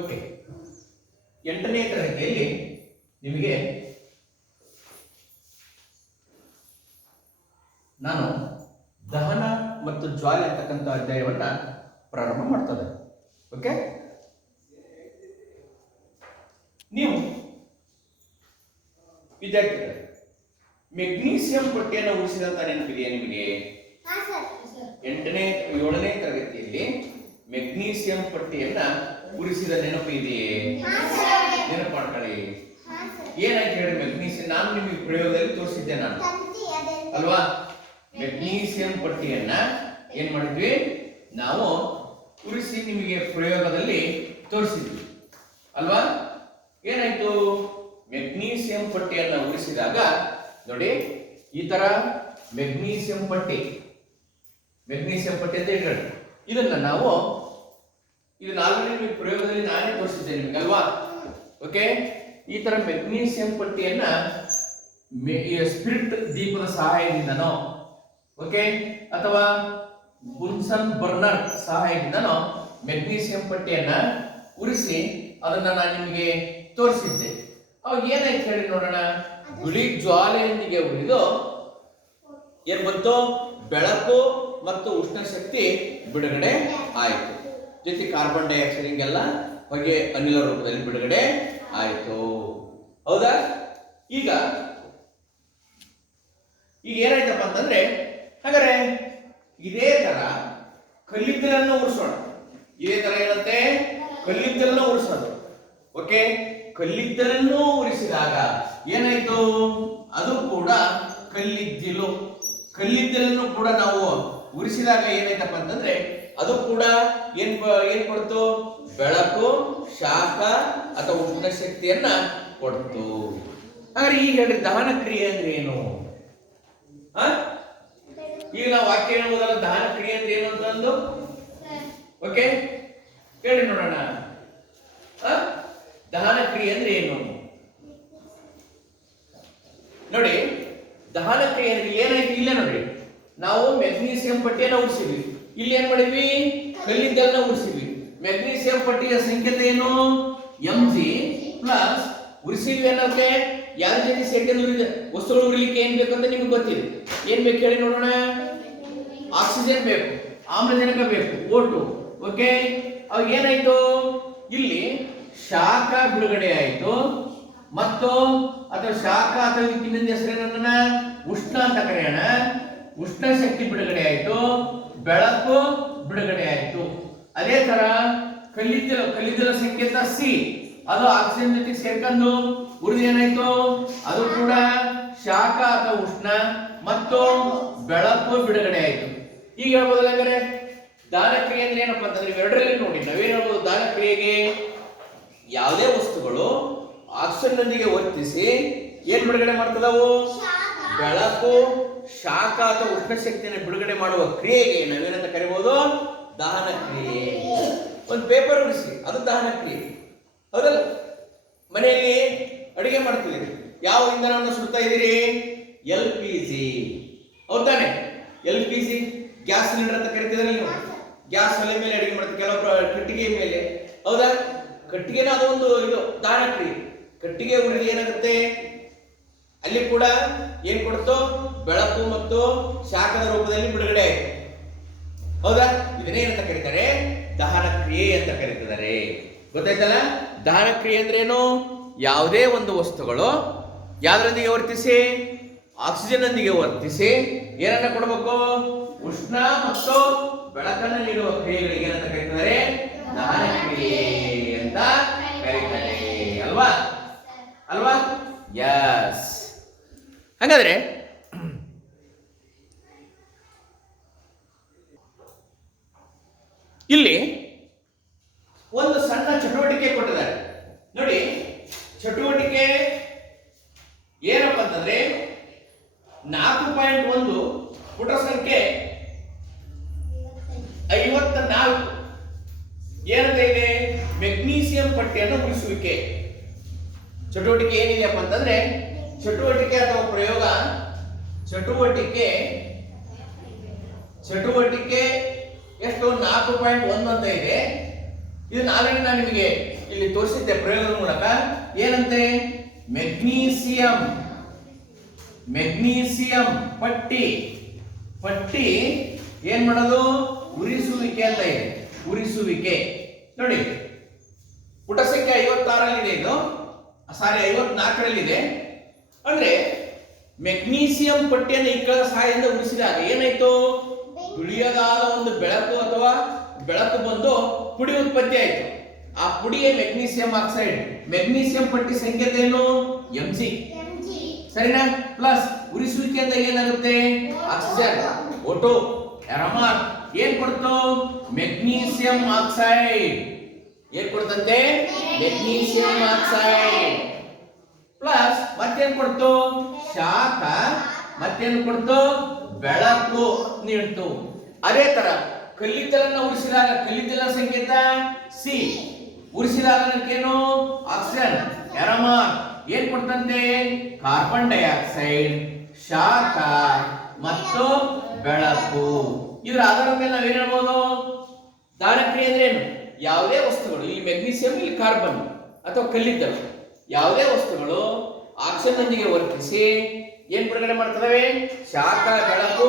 Okay, 8ನೇ ತರಗತಿಯಲ್ಲಿ ನಿಮಗೆ ನಾನು ದಹನ ಮತ್ತು ಜ್ವಾಲೆ ಅಂತಕ್ಕಂಥ ಅಧ್ಯಾಯವನ್ನ ಪ್ರಾರಂಭ ಮಾಡ್ತದೆ. ಓಕೆ, ನೀವು ವಿದ್ಯಾರ್ಥಿಗಳು ಮೆಗ್ನೀಸಿಯಂ ಪಟ್ಟಿಯನ್ನು ಉಳಿಸಿದಂತ ನೆನಪಿದೆಯಾ ನಿಮಗೆ? 7ನೇ ತರಗತಿಯಲ್ಲಿ ಮೆಗ್ನೀಸಿಯಂ ಪಟ್ಟಿಯನ್ನ ಉಳಿಸಿದ ನೆನಪು ಇದೆಯೇ? ನೆನಪು ಮಾಡ್ಕೊಳ್ಳಿ. ಏನಾಯ್ತು ಹೇಳಿ ಮೆಗ್ನೀಸಿಯಂ? ನಾನು ನಿಮಗೆ ಪ್ರಯೋಗದಲ್ಲಿ ತೋರಿಸಿದ್ದೆ ನಾನು ಅಲ್ವಾ? ಮೆಗ್ನೀಸಿಯಂ ಪಟ್ಟಿಯನ್ನ ಏನ್ ಮಾಡಿದ್ವಿ ನಾವು? ಉರಿಸಿ ನಿಮಗೆ ಪ್ರಯೋಗದಲ್ಲಿ ತೋರಿಸಿದ್ವಿ ಅಲ್ವಾ? ಏನಾಯ್ತು? ಮೆಗ್ನೀಸಿಯಂ ಪಟ್ಟಿಯನ್ನ ಉರಿಸಿದಾಗ ನೋಡಿ, ಈ ತರ ಮೆಗ್ನೀಸಿಯಂ ಪಟ್ಟಿ ಅಂತ ಹೇಳಿ ಇದನ್ನ ನಾವು ಆಲ್ರೆಡಿ ಪ್ರಯೋಗದಲ್ಲಿ ನಾನೇ ತೋರಿಸಿದ್ದೆ ನಿಮ್ಗೆ ಅಲ್ವಾ? ಓಕೆ, ಈ ತರ ಮೆಗ್ನೀಸಿಯಂ ಪಟ್ಟಿಯನ್ನ ಸ್ಪಿರಿಟ್ ದೀಪದ ಸಹಾಯದಿಂದನೋ ಓಕೆ ಅಥವಾ ಬುನ್ಸನ್ ಬರ್ನರ್ ಸಹಾಯದಿಂದನೋ ಮೆಗ್ನೀಸಿಯಂ ಪಟ್ಟಿಯನ್ನ ಉರಿಸಿ ಅದನ್ನ ನಾನು ನಿಮಗೆ ತೋರಿಸಿದ್ದೆ. ಅವಾಗ ಏನಾಯ್ತು ಹೇಳಿ ನೋಡೋಣ. ಬಿಳಿ ಜ್ವಾಲೆಯೊಂದಿಗೆ ಉರಿದು ಏನ್ ಬಂತು? ಬೆಳಕು ಮತ್ತು ಉಷ್ಣ ಶಕ್ತಿ ಬಿಡುಗಡೆ ಆಯಿತು. ಜೊತೆ ಕಾರ್ಬನ್ ಡೈಆಕ್ಸೈಡ್ ಹಿಂಗೆಲ್ಲ ಹೊಗೆ ಅನಿಲ ರೂಪದಲ್ಲಿ ಬಿಡುಗಡೆ ಆಯಿತು. ಹೌದಾ? ಈಗ ಏನಾಯ್ತಪ್ಪ ಅಂತಂದ್ರೆ, ಹಾಗಾದ್ರೆ ಇದೇ ತರ ಕಲ್ಲಿದ್ದಲನ್ನು ಉರಿಸೋಣ. ಇದೇ ತರ ಏನಂತೆ? ಕಲ್ಲಿದ್ದಲನ್ನು ಉರಿಸೋದು. ಓಕೆ, ಕಲ್ಲಿದ್ದಲನ್ನು ಉರಿಸಿದಾಗ ಏನಾಯ್ತು? ಅದು ಕೂಡ ಕಲ್ಲಿದ್ದಲನ್ನು ಕೂಡ ನಾವು ಉರಿಸಿದಾಗ ಏನಾಯ್ತಪ್ಪ ಅಂತಂದ್ರೆ ಅದು ಕೂಡ ಏನ್ ಕೊಡ್ತು? ಬೆಳಕು, ಶಾಖ ಅಥವಾ ಉಷ್ಣ ಶಕ್ತಿಯನ್ನ ಕೊಡ್ತು. ಹಾಗಾದ್ರೆ ಈಗ ಹೇಳ್ರಿ, ದಹನ ಕ್ರಿಯೆ ಅಂದ್ರೆ ಏನು? ಈಗ ನಾವು ವಾಕ್ಯ ಹೇಳುವುದಲ್ಲ, ದಹನ ಕ್ರಿಯೆ ಅಂದ್ರೆ ಏನು ಅಂತಂದು ಓಕೆ ಹೇಳಿ ನೋಡೋಣ. ದಹನ ಕ್ರಿಯೆ ಅಂದ್ರೆ ಏನು ನೋಡಿ. ದಹನ ಕ್ರಿಯೆ ಅಂದ್ರೆ ಏನಾಯ್ತು? ಇಲ್ಲೇ ನೋಡಿ, ನಾವು ಮೆಗ್ನೀಸಿಯಂ ಪಟ್ಟಿಯನ್ನು ಉರಿಸಿದ್ವಿ. ಇಲ್ಲಿ ಏನ್ ಮಾಡಿದ್ವಿ? ಕಲ್ಲಿದ್ದಲನ್ನ ಉರಿಸಿದ್ವಿ. ಮೆಗ್ನೀಸಿಯಂ ಪಟ್ಟಿಯ ಸಂಕೇತ ಏನು? Mg ಪ್ಲಸ್ ಉರಿಸಿದ್ವಿ ಅನ್ನೋಕೆ ಯಾರ ಜೊತೆ ಸೇರಿದ ವಸ್ತುಗಳು ಉರಿಲಿಕ್ಕೆ ಏನ್ ಬೇಕು ಅಂತ ನಿಮ್ಗೆ ಗೊತ್ತಿದೆ. ಏನ್ ಬೇಕು ಹೇಳಿ ನೋಡೋಣ. ಆಕ್ಸಿಜನ್ ಬೇಕು, ಆಮ್ಲಜನಕ ಬೇಕು, O2. ಓಕೆ, ಅವಾಗ ಏನಾಯ್ತು? ಇಲ್ಲಿ ಶಾಖ ಬಿಡುಗಡೆ ಆಯಿತು ಮತ್ತು ಅಥವಾ ಶಾಖ ಅಥವಾ ಇನ್ನೊಂದು ಹೆಸರೇನ ಉಷ್ಣ ಅಂತ ಕರೆಯೋಣ. ಉಷ್ಣ ಶಕ್ತಿ ಬಿಡುಗಡೆ ಆಯಿತು, ಬೆಳಕು ಬಿಡುಗಡೆ ಆಯಿತು. ಅದೇ ತರ ಕಲ್ಲಿದ್ದಲ ಸಂಕೇತ ಸಿ, ಅದು ಆಕ್ಸಿಜನ್ ಜೊತೆಗೆ ಸೇರ್ಕೊಂಡು ಉರಿದು ಏನಾಯ್ತು? ಅದು ಕೂಡ ಶಾಖ ಅಥವಾ ಉಷ್ಣ ಮತ್ತು ಬೆಳಕು ಬಿಡುಗಡೆ ಆಯಿತು. ಈಗ ಹೇಳ್ಬೋದಲ್ಲ, ಹಾಗಾದ್ರೆ ದಹನ ಕ್ರಿಯೆ ಅಂದ್ರೆ ಏನಪ್ಪಾ ಅಂತಂದ್ರೆ ಇವೆರಡರಲ್ಲಿ ನೋಡಿ ನಾವೇನ್ ಹೇಳ್ಬೋದು? ದಹನ ಕ್ರಿಯೆಗೆ ಯಾವುದೇ ವಸ್ತುಗಳು ಆಕ್ಸಿಜನ್ ನೊಂದಿಗೆ ವರ್ತಿಸಿ ಏನ್ ಬಿಡುಗಡೆ ಮಾಡ್ತದವು? ಬೆಳಕು, ಶಾಖ ಅಥವಾ ಉಷ್ಣ ಶಕ್ತಿಯನ್ನು ಬಿಡುಗಡೆ ಮಾಡುವ ಕ್ರಿಯೆಗೆ ನಾವೇನಂತ ಕರಿಬಹುದು? ದಹನ ಕ್ರಿಯೆ. ಒಂದು ಪೇಪರ್ ಉರಿಸಿ, ಅದು ದಹನ ಕ್ರಿಯೆ. ಹೌದಲ್ಲ? ಮನೆಯಲ್ಲಿ ಅಡಿಗೆ ಮಾಡ್ತಿದ್ದೀರಿ, ಯಾವ ಇಂಧನವನ್ನು ಸುಡ್ತಾ ಇದ್ದೀರಿ? LPG. ಹೌದಾನೆ? LPG ಗ್ಯಾಸ್ ಸಿಲಿಂಡರ್ ಅಂತ ಕರಿತಿದ್ರೆ ನೀವು. ಗ್ಯಾಸ್ ಒಲೆ ಮೇಲೆ ಅಡಿಗೆ ಮಾಡ್ತೀವಿ, ಕೆಲವೊಬ್ಬರು ಕಟ್ಟಿಗೆ ಮೇಲೆ. ಹೌದಾ? ಕಟ್ಟಿಗೆನ ಅದೊಂದು ಇದು ದಹನ ಕ್ರಿಯೆ. ಕಟ್ಟಿಗೆ ಉರಿದು ಏನಾಗುತ್ತೆ? ಅಲ್ಲಿ ಕೂಡ ಏನ್ ಕೊಡ್ತು? ಬೆಳಕು ಮತ್ತು ಶಾಖದ ರೂಪದಲ್ಲಿ ಬಿಡುಗಡೆ ಆಯಿತು. ಹೌದಾ? ಇದನ್ನೇ ಏನಂತ ಕರೀತಾರೆ? ದಹನ ಕ್ರಿಯೆ ಅಂತ ಕರೀತಿದ್ದಾರೆ. ಗೊತ್ತಾಯ್ತಲ್ಲ? ದಹನ ಕ್ರಿಯೆ ಅಂದ್ರೆ ಏನು? ಯಾವುದೇ ಒಂದು ವಸ್ತುಗಳು ಯಾವ್ದರೊಂದಿಗೆ ವರ್ತಿಸಿ? ಆಕ್ಸಿಜನ್ ನೊಂದಿಗೆ ವರ್ತಿಸಿ ಏನನ್ನ ಕೊಡಬೇಕು? ಉಷ್ಣ ಮತ್ತು ಬೆಳಕನ್ನು ನೀಡುವ ಕ್ರಿಯೆಗಳಿಗೆ ಏನಂತ ಕರೀತಾರೆ? ದಹನ ಕ್ರಿಯೆ ಅಂತ ಕರೀತಾರೆ. ಅಲ್ವಾ? ಯಸ್. ಹಾಗಾದ್ರೆ ಇಲ್ಲಿ ಒಂದು ಸಣ್ಣ ಚಟುವಟಿಕೆ ಕೊಟ್ಟಿದ್ದಾರೆ ನೋಡಿ. ಚಟುವಟಿಕೆ ಏನಪ್ಪ ಅಂತಂದ್ರೆ 4.1 ಪುಟ ಸಂಖ್ಯೆ 54 ಏನಂತ ಇದೆ? ಮೆಗ್ನೀಸಿಯಂ ಪಟ್ಟಿಯನ್ನು ಉರಿಸುವಿಕೆ. ಚಟುವಟಿಕೆ ಏನಿದೆಯಪ್ಪ ಅಂತಂದ್ರೆ ಚಟುವಟಿಕೆ ಅಥವಾ ಪ್ರಯೋಗ ಚಟುವಟಿಕೆ ಎಷ್ಟು 4.1 ಅಂತ ಇದೆ. ಇದನ್ನ ಆಲ್ರೆಡಿ ನಾನು ನಿಮಗೆ ಇಲ್ಲಿ ತೋರಿಸಿದ್ದೆ ಪ್ರಯೋಗದ ಮೂಲಕ. ಏನಂತೆ? ಮೆಗ್ನೀಸಿಯಂ ಮೆಗ್ನೀಸಿಯಂ ಪಟ್ಟಿ ಪಟ್ಟಿ ಏನ್ ಮಾಡೋದು? ಉರಿಸುವಿಕೆ ಅಂತ ಇದೆ. ಉರಿಸುವಿಕೆ ನೋಡಿ, ಪುಟ ಸಂಖ್ಯೆ 56ರಲ್ಲಿದೆ ಇದು, ಸಾರಿ 54ರಲ್ಲಿದೆ. ಅಂದ್ರೆ ಮೆಗ್ನೀಸಿಯಂ ಪಟ್ಟಿಯನ್ನು ಇಕ್ಕಳ ಸಹಾಯದಿಂದ ಉರಿಸಿದಾಗ ಏನಾಯ್ತು? ತಿಳಿಯದಾದ ಒಂದು ಬೆಳಕು ಅಥವಾ ಬೆಳಕು ಬಂದು ಪುಡಿ ಉತ್ಪತ್ತಿ ಆಯ್ತು. ಆ ಪುಡಿಯೇ ಮೆಗ್ನೀಸಿಯಂ ಆಕ್ಸೈಡ್. ಮೆಗ್ನೀಸಿಯಂ ಪಟ್ಟಿ ಸಂಕೇತ ಏನು? Mg, ಸರಿನಾ? ಪ್ಲಸ್ ಉರಿಸುವಿಕೆಯಿಂದ ಏನಾಗುತ್ತೆ? ಆಕ್ಸಿಜನ್, ಓಟೋ, ಅರೋಮಾ ಏನ್ ಕೊಡ್ತು? Magnesium oxide. ಏನ್ ಕೊಡ್ತಂತೆ? Magnesium oxide. ಪ್ಲಸ್ ಮತ್ತೇನ್ ಕೊಡ್ತು? ಶಾಖ. ಮತ್ತೇನು ಕೊಡ್ತು? ಬೆಳಕು ನೀಡ್ತು. ಅದೇ ತರ ಕಲ್ಲಿದ್ದಲನ್ನ ಉರಿಸಿದಾಗ ಕಲ್ಲಿದ್ದಲ ಸಂಕೇತ ಸಿ. ಉರಿಸಿದಾಗ ಏನು? ಆಕ್ಸಿಜನ್, ಅರೋಮಾ ಏನ್ ಕೊಡ್ತಂತೆ? ಕಾರ್ಬನ್ ಡೈಆಕ್ಸೈಡ್, ಶಾಖ ಮತ್ತು ಬೆಳಕು. ಇದರ ಆಧಾರದ ಮೇಲೆ ನಾವೇನ್ ಹೇಳ್ಬೋದು? ದಹನ ಕ್ರಿಯೆ ಅಂದ್ರೆ ಏನು? ಯಾವುದೇ ವಸ್ತುಗಳು, ಇಲ್ಲಿ ಮೆಗ್ನೀಸಿಯಂ, ಇಲ್ಲಿ ಕಾರ್ಬನ್ ಅಥವಾ ಕಲ್ಲಿದ್ದಲು, ಯಾವುದೇ ವಸ್ತುಗಳು ಆಕ್ಸಿಜನ್ ನೊಂದಿಗೆ ವರ್ತಿಸಿ ಏನ್ ಬಿಡುಗಡೆ ಮಾಡ್ತವೆ? ಶಾಖ, ಬೆಳಕು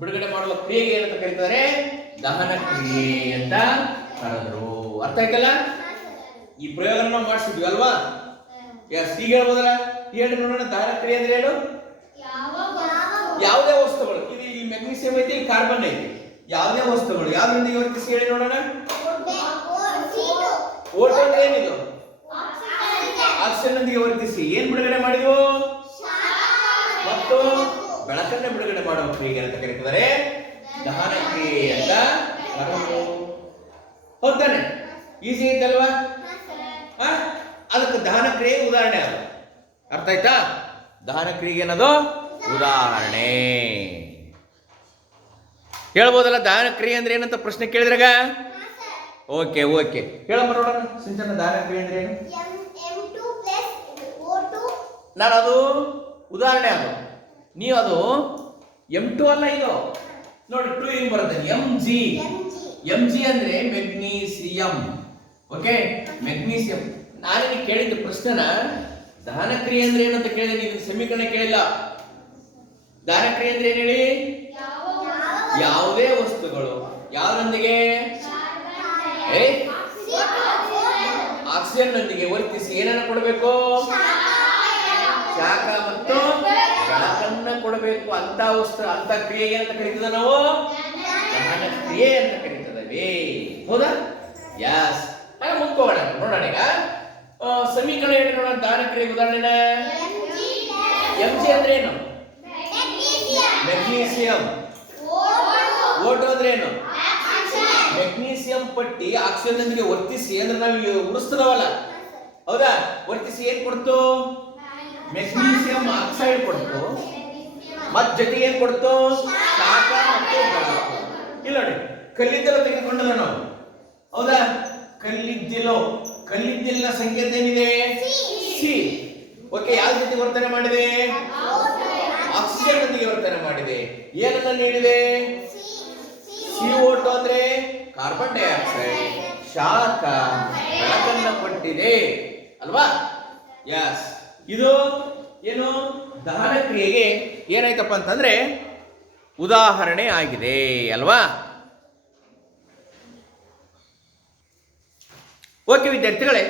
ಬಿಡುಗಡೆ ಮಾಡುವ ಕ್ರಿಯೆಗೆ ಏನಂತ ಕರೀತಾರೆ? ದಹನ ಕ್ರಿಯೆ ಅಂತ ಕರೆದ್ರು. ಅರ್ಥ ಆಯ್ತಲ್ಲ? ಈ ಪ್ರಯೋಗ ನಾವು ಮಾಡಿಸಿದ್ವಿ ಅಲ್ವಾ? ಎಸ್, ಈಗ ಹೇಳ್ಬೋದಲ್ಲ? ಹೇಳಿ ನೋಡೋಣ. ದಹನ ಕ್ರಿಯೆ ಅಂದ್ರೆ ಏನು? ಯಾವುದೇ ವಸ್ತುಗಳು, ಇದು ಇಲ್ಲಿ ಮೆಗ್ನೀಸಿಯಂ ಐತಿ, ಇಲ್ಲಿ ಕಾರ್ಬನ್ ಐತಿ. ಯಾವುದೇ ವಸ್ತುಗಳು ಯಾವ್ದ್ರೊಂದಿಗೆ ವರ್ತಿಸಿ ಹೇಳಿ ನೋಡೋಣ. ಓಟೋ ಅಂದ್ರೆ ಏನಿದು? ಆಕ್ಸಿಜನ್ ನೊಂದಿಗೆ ವರ್ತಿಸಿ ಏನ್ ಬಿಡುಗಡೆ ಮಾಡಿದ್ವು? ಮತ್ತು ಬೆಳಕನ್ನ ಬಿಡುಗಡೆ ಮಾಡುವ ಕ್ರಿಯೆ ಅಂತ ಕರೀತಾರೆ ದಹನ ಕ್ರಿಯೆ ಅಂತ ಕರೆದ್ರು. ಹೌದಾನೆ? ಈಸಿ ಐತಲ್ವಾ? ಅದಕ್ಕೆ ದಹನ ಕ್ರಿಯೆ ಉದಾಹರಣೆ ಅದು. ಅರ್ಥ ಆಯ್ತಾ? ದಹನ ಕ್ರಿಯೆಗೆ ಏನದು? ಉದಾಹರಣೆ. ಹೇಳ್ಬೋದಲ್ಲ ದಹನ ಕ್ರಿಯೆ ಅಂದ್ರೆ ಏನಂತ ಪ್ರಶ್ನೆ ಕೇಳಿದ್ರಾಗ? ಓಕೆ ಓಕೆ, ಹೇಳಮ್ಮ ನೋಡೋಣ. ಸಿಂಚನ, ದಹನ ಕ್ರಿಯೆ ಅಂದ್ರೆ ಏನು? ನಾನು ಅದು ಉದಾಹರಣೆ, ಅದು ನೀವು ಅದು M2 ಅಲ್ಲ, ಇದು ನೋಡಿ 2 ಹಿಂಗ್ ಬರುತ್ತೆ. Mg ಅಂದ್ರೆ ಮೆಗ್ನೀಸಿಯಂ. Okay, magnesium. ನಾನು ಕೇಳಿದ ಪ್ರಶ್ನೆನ ದಹನ ಕ್ರಿಯೆ ಅಂದ್ರೆ ಏನಂತ ಕೇಳಿದೆ, ಇದು ಸಮೀಕರಣ ಕೇಳಿಲ್ಲ. ದಹನ ಕ್ರಿಯೆ ಅಂದ್ರೆ ಏನ್ ಹೇಳಿ? ಯಾವುದೇ ವಸ್ತುಗಳು ಯಾವ್ದೊಂದಿಗೆ? ಆಕ್ಸಿಜನ್ ನೊಂದಿಗೆ ವರ್ತಿಸಿ ಏನನ್ನ ಕೊಡಬೇಕು? ಶಾಖ ಮತ್ತು ಬೆಳಕನ್ನ ಕೊಡಬೇಕು. ಅಂತ ವಸ್ತು, ಅಂತ ಕ್ರಿಯೆ ಏನಂತ ಕರೀತದ ನಾವು? ದಹನ ಕ್ರಿಯೆ ಅಂತ ಕರೀತದವೆ. ಹೌದಾ? ಯಸ್. ಮುಂದ್ಕೋಗೋಣ, ನೋಡೋಣ. ಈಗ ಸಮೀಕರಣ ಹೇಳಿ ನೋಡೋಣ. ದಹನ ಕ್ರಿಯೆ ಉದಾಹರಣೆ. Mg ಅಂದ್ರೆ ಏನು? ಮೆಗ್ನೀಸಿಯಂ. ಓಟೋ ಅಂದ್ರೆ ಏನು? ಮೆಗ್ನೀಸಿಯಂ ಪಟ್ಟಿ ಆಕ್ಸಿಜನ್ ನೊಂದಿಗೆ ವರ್ತಿಸಿ ಅಂದ್ರೆ ನಾವು ಉಳಿಸ್ತದವಲ್ಲ, ಹೌದಾ? ವರ್ತಿಸಿ ಏನ್ ಕೊಡ್ತು? ಮೆಗ್ನೀಸಿಯಂ ಆಕ್ಸೈಡ್ ಕೊಡ್ತು. ಮತ್ ಜೊತೆಗೆ ಏನ್ ಕೊಡ್ತು? ಶಾಖ ಮತ್ತು ಬೆಳಕು. ಇಲ್ಲ ನೋಡಿ, ಕಲ್ಲಿದ್ದಲು ತೆಗೆದುಕೊಂಡದ ನಾವು, ಹೌದಾ? ಕಲ್ಲಿದ್ದಲಿನ ಸಂಕೇತ ಏನಿದೆ? ಸಿ. ಓಕೆ, ಯಾವ ಜೊತೆ ವರ್ತನೆ ಮಾಡಿದೆ? ಆಕ್ಸಿಜನ್ ನೊಂದಿಗೆ ವರ್ತನೆ ಮಾಡಿದೆ. ಏನನ್ನ ನೀಡಿದೆ? CO2 ಅಂದ್ರೆ ಕಾರ್ಬನ್ ಡೈಆಕ್ಸೈಡ್, ಶಾಖ, ಬೆಳಕನ್ನ ಕೊಟ್ಟಿದೆ ಅಲ್ವಾ? ಯಸ್. ಇದು ಏನು? ದಹನ ಕ್ರಿಯೆಗೆ ಏನಾಯ್ತಪ್ಪ ಅಂತಂದ್ರೆ ಉದಾಹರಣೆ ಆಗಿದೆ ಅಲ್ವಾ? ಓಕೆ ವಿದ್ಯಾರ್ಥಿಗಳೇ,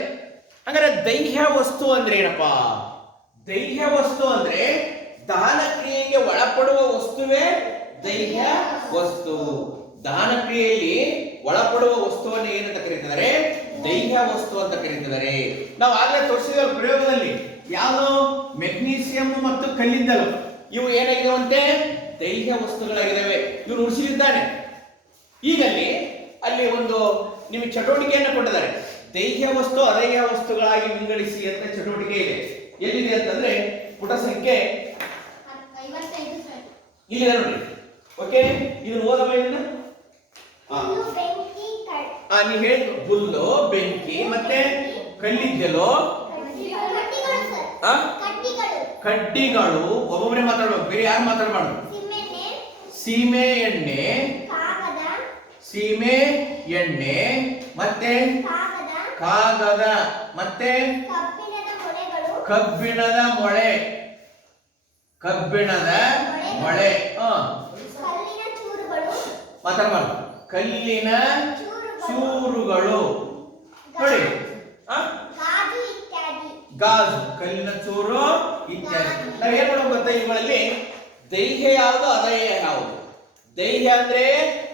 ಹಾಗಾದ್ರೆ ದೈಹ್ಯ ವಸ್ತು ಅಂದ್ರೆ ಏನಪ್ಪ? ದೈಹ್ಯ ವಸ್ತು ಅಂದ್ರೆ ದಹನ ಕ್ರಿಯೆಗೆ ಒಳಪಡುವ ವಸ್ತುವೇ ದೈಹ್ಯ ವಸ್ತು. ದಹನ ಕ್ರಿಯೆಯಲ್ಲಿ ಒಳಪಡುವ ವಸ್ತುವನ್ನು ಏನಂತ ಕರೀತಿದ್ದಾರೆ? ದೈಹ್ಯ ವಸ್ತು ಅಂತ ಕರೀತಿದ್ದಾರೆ. ನಾವು ಆಗ್ಲೇ ತೋರಿಸಿದ ಪ್ರಯೋಗದಲ್ಲಿ ಯಾವುದು? ಮೆಗ್ನೀಸಿಯಂ ಮತ್ತು ಕಲ್ಲಿದ್ದಲು ಇವು ಏನಾಗಿರುವಂತೆ? ದೈಹ್ಯ ವಸ್ತುಗಳಾಗಿದ್ದಾವೆ. ಇವರು ಉಳಿಸಿದ್ದಾನೆ. ಈಗ ಅಲ್ಲಿ ಒಂದು ನಿಮಗೆ ಚಟುವಟಿಕೆಯನ್ನು ಕೊಟ್ಟಿದ್ದಾರೆ. ದೈಹ್ಯ ವಸ್ತು ಅದೈಹ್ಯ ವಸ್ತುಗಳಾಗಿ ವಿಂಗಡಿಸಿ ಅಂತ ಚಟುವಟಿಕೆ ಇದೆ. ಎಲ್ಲಿದೆ ಅಂತಂದ್ರೆ ಪುಟ ಸಂಖ್ಯೆ 55 ಇಲ್ಲಿದೆ ನೋಡಿ. ಓಕೆ, ಇದನ್ನ ಓದಮ್ಮ. ಇದನ್ನ ನೀವು ಹೇಳಿ. ಹುಲ್ಲು, ಬೆಂಕಿ, ಮತ್ತೆ ಕಲ್ಲಿದ್ದಲು, ಕಡ್ಡಿಗಳು. ಒಬ್ಬೊಬ್ಬರೇ ಮಾತಾಡ್ಬೇಕು, ಬೇರೆ ಯಾರು ಮಾತಾಡಬಾರ್ದು. ಸೀಮೆ ಎಣ್ಣೆ, ಮತ್ತೆ ಕಾಗದ, ಮತ್ತೆ ಕಬ್ಬಿಣದ ಮೊಳೆ, ಕಬ್ಬಿಣದ ಮೊಳೆ, ಮಾತಾಡಬಾರ್ದು, ಕಲ್ಲಿನ ಚೂರುಗಳು ನೋಡಿ, ಗಾಜು, ಕಲ್ಲಿನ ಚೂರು ಇತ್ಯಾದಿ. ನಾವ್ ಏನ್ ಮಾಡೋದು ಗೊತ್ತಾ, ಇವುಗಳಲ್ಲಿ ದೈಹ್ಯ ಯಾವುದು ಅದೈಹ್ಯ ಯಾವುದು? ದೈಹ್ಯ ಅಂದ್ರೆ